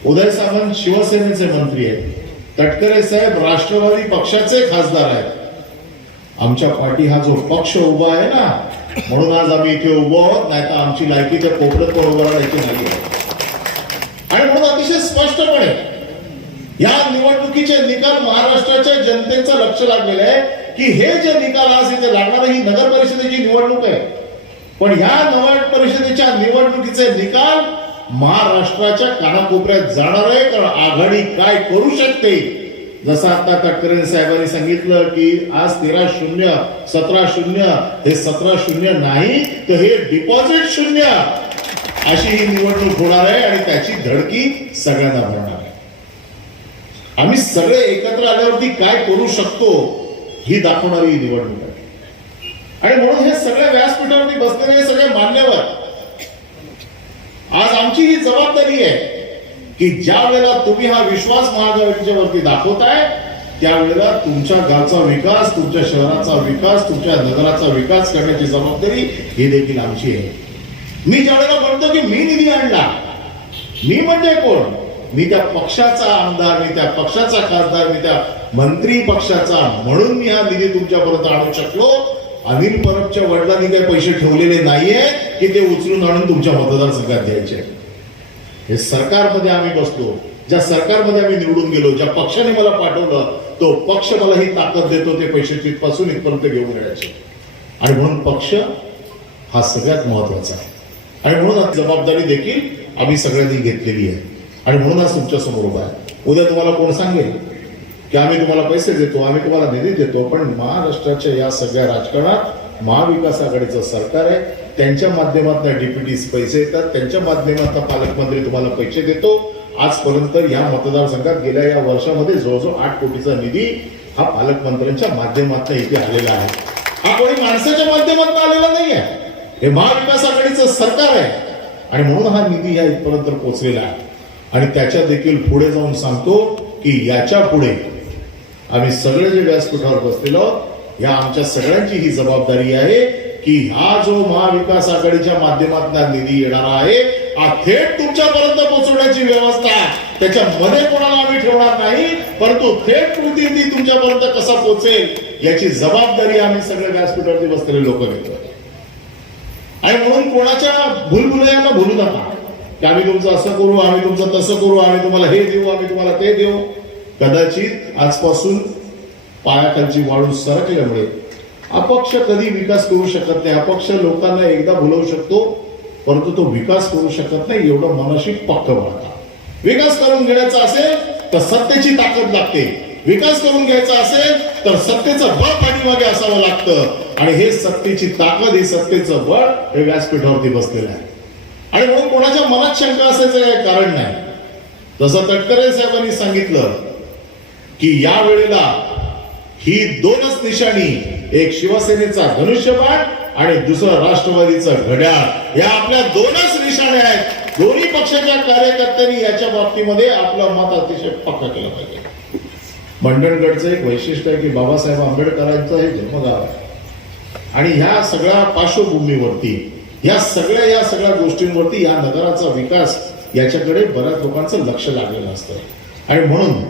उदय सामंत शिवसेनेचे मंत्री आहेत. तटकरे साहेब राष्ट्रवादी पक्षाचे खासदार आहेत. आमच्या पाठी हा जो पक्ष उभा आहे ना, म्हणून आज आम्ही इथे उभो आहोत, नाही तर आमची लायकी त्या कोपऱ्यात पण उभं राहायची नाही. आणि म्हणून अतिशय स्पष्टपणे या निवडणुकीचे निकाल महाराष्ट्राच्या जनतेचं लक्ष लागलेलं आहे की हे जे निकाल आज इथे लागणार, ही नगर परिषदेची निवडणूक आहे, पण ह्या नगर परिषदेच्या निवडणुकीचे निकाल महाराष्ट्राच्या कानाकोपऱ्यात जाणार आहे. कारण आघाडी काय करू शकते, जसं आता तटकरे साहेबांनी सांगितलं की आज 13-0, 17-0, हे 17-0 नाही तर हे डिपॉझिट 0 अशी ही निवडणूक होणार आहे. आणि त्याची धडकी सगळ्यांना भरणार आहे. आम्ही सगळे एकत्र आल्यावरती काय करू शकतो ही दाखवणारी ही निवडणूक आहे. आणि म्हणून हे सगळ्या व्यासपीठावरती बसलेले सगळे मान्यवर, आज आमची ही जबाबदारी आहे की ज्या वेळेला तुम्ही हा विश्वास महाआघाडीच्या वरती दाखवताय, त्यावेळेला तुमच्या गावचा विकास, तुमच्या शहराचा विकास, तुमच्या नगराचा विकास करण्याची जबाबदारी ही देखील आमची आहे. मी ज्या वेळेला म्हणतो की मी निधी आणला, मी म्हणजे कोण? मी त्या पक्षाचा आमदार, मी त्या पक्षाचा खासदार, मी त्या मंत्री पक्षाचा, म्हणून मी हा निधी तुमच्यापर्यंत आणू शकलो. अनिल परबच्या वडिलांनी काही पैसे ठेवलेले नाहीये की ते उचलून आणून तुमच्या मतदारसंघात द्यायचे. हे सरकारमध्ये आम्ही बसलो, ज्या सरकारमध्ये आम्ही निवडून गेलो, ज्या पक्षाने मला पाठवलं तो पक्ष मला ही ताकद देतो ते पैसे तिथपासून इथपर्यंत घेऊन येण्याचे. आणि म्हणून पक्ष हा सगळ्यात महत्वाचा आहे. आणि म्हणून आज जबाबदारी देखील आम्ही सगळ्यांनी घेतलेली आहे. आणि म्हणून आज तुमच्या समोर उभा आहे. उद्या तुम्हाला कोण सांगेल की आम्ही तुम्हाला पैसे देतो, आम्ही तुम्हाला निधी देतो, पण महाराष्ट्राच्या या सगळ्या राजकारणात महाविकास आघाडीचं सरकार आहे. त्यांच्या माध्यमातून डीपीटीस पैसे येतात, त्यांच्या माध्यमातून पालकमंत्री तुम्हाला पैसे देतो. आजपर्यंत या मतदारसंघात गेल्या या वर्षामध्ये जवळजवळ 8 कोटीचा निधी हा पालकमंत्र्यांच्या माध्यमातून इथे आलेला आहे. हा कोणी माणसाच्या माध्यमातून आलेला नाही आहे, हे महाविकास आघाडीचं सरकार आहे. आणि म्हणून हा निधी या इथपर्यंत पोहोचलेला आहे. आणि त्याच्या देखील पुढे जाऊन सांगतो की याच्या पुढे आम्ही सगळे जे व्यासपीठावर बसलेलो, या आमच्या सगळ्यांची ही जबाबदारी आहे की हा जो महाविकास आघाडीच्या माध्यमातून निधी येणार आहे हा थेट तुमच्यापर्यंत पोहोचवण्याची व्यवस्था, त्याच्यामध्ये कोणाला आम्ही ठेवणार नाही, परंतु थेट निधी तुमच्यापर्यंत कसा पोहोचेल याची जबाबदारी आम्ही सगळे व्यासपीठावरती बसलेले लोक घेतो. आणि म्हणून कोणाच्या भूलभुलैयांना भूलू नका की आम्ही तुमचं असं करू, आम्ही तुमचं तसं करू, आम्ही तुम्हाला हे देऊ, आम्ही तुम्हाला ते देऊ. कदाचित आजपासून पायाखालची वाळू सरकल्यामुळे अपक्ष कधी विकास करू शकत नाही. अपक्ष लोकांना एकदा भुलवू शकतो, परंतु तो विकास करू शकत नाही. एवढं मनाशी पक्क बाळगा. विकास करून घेण्याचा असेल तर सत्तेची ताकद लागते, विकास करून घ्यायचा असेल तर सत्तेचं बळ पाठीमागे असावं लागतं. आणि हे सत्तेची ताकद, हे सत्तेचं बळ हे व्यासपीठावरती बसलेलं आहे. आणि म्हणून कोणाच्या मनात शंका असायचं काही कारण नाही. जसं तटकरे साहेबांनी सांगितलं की या वेळेला ही 2च निशाणी, एक शिवसेनेचा धनुष्यबाण आणि दुसरं राष्ट्रवादीचं घड्याळ, या आपल्या 2च निशाण्या आहेत. दोन्ही पक्षाच्या कार्यकर्त्यांनी याच्या बाबतीमध्ये आपलं मत अतिशय पक्का केलं पाहिजे. मंडणगडचं एक वैशिष्ट्य आहे की बाबासाहेब आंबेडकरांचं हे जन्मगाव आहे आणि ह्या सगळ्या पार्श्वभूमीवरती या सगळ्या गोष्टींवरती या नगराचा विकास याच्याकडे बऱ्याच लोकांचं लक्ष लागलेलं असतं आणि म्हणून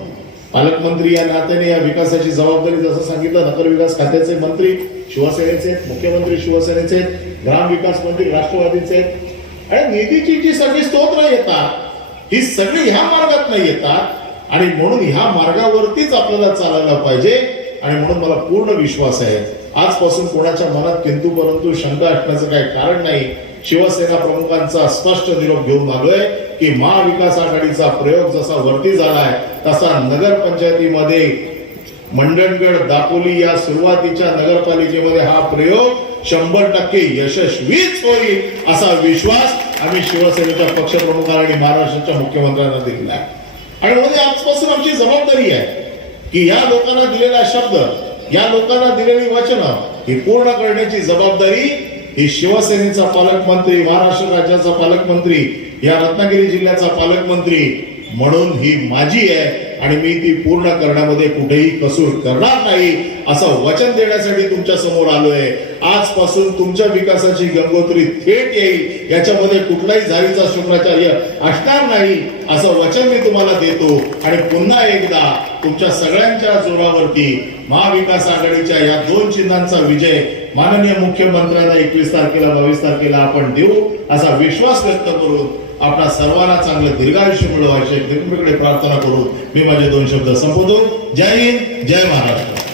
पालकमंत्री या नात्याने या विकासाची जबाबदारी जसं सांगितलं नगरविकास खात्याचे मंत्री शिवसेनेचे आहेत, मुख्यमंत्री शिवसेनेचे आहेत, ग्रामविकास मंत्री राष्ट्रवादीचे आहेत आणि निधीची जी सगळी स्तोत्र येतात ही सगळी ह्या मार्गात नाही येतात आणि म्हणून ह्या मार्गावरतीच आपल्याला चालायला पाहिजे आणि म्हणून मला पूर्ण विश्वास आहे आजपासून कोणाच्या मनात किंतु परंतु शंका असण्याचं काही कारण नाही. शिवसेना प्रमुखांचा स्पष्ट निरोप घेऊन आलोय की महाविकास आघाडीचा प्रयोग जसा वरती झालाय तसा नगरपंचायतीमध्ये मंडणगड दापोली या सुरुवातीच्या नगरपालिकेमध्ये हा प्रयोग 100% यशस्वीच होईल असा विश्वास आम्ही शिवसेनेच्या पक्षप्रमुखांना आणि महाराष्ट्राच्या मुख्यमंत्र्यांना दिलेला आहे आणि म्हणून आजपासून आमची जबाबदारी आहे की या लोकांना दिलेला शब्द या लोकांना दिलेली वचनं ही पूर्ण करण्याची जबाबदारी ही शिवसेनेचा पालकमंत्री महाराष्ट्र राज्याचा पालकमंत्री या रत्नागिरी जिल्ह्याचा पालकमंत्री म्हणून ही माझी आहे आणि मी ती पूर्ण करण्यामध्ये कुठेही कसूर करणार नाही असं वचन देण्यासाठी तुमच्या समोर आलोय. आजपासून तुमच्या विकासाची गंगोत्री थेट येईल याच्यामध्ये कुठलाही झारीचा शुक्राचार्य असणार नाही असं वचन मी तुम्हाला देतो आणि पुन्हा एकदा तुमच्या सगळ्यांच्या जोरावरती महाविकास आघाडीच्या या 2 चिन्हांचा विजय माननीय मुख्यमंत्र्यांना 21 तारखेला 22 तारखेला आपण देऊ असा विश्वास व्यक्त करून आपल्या सर्वांना चांगलं दीर्घायुष्य मिळवायचे एकमेकांकडे प्रार्थना करून मी माझे 2 शब्द संपवतो. जय हिंद, जय महाराष्ट्र.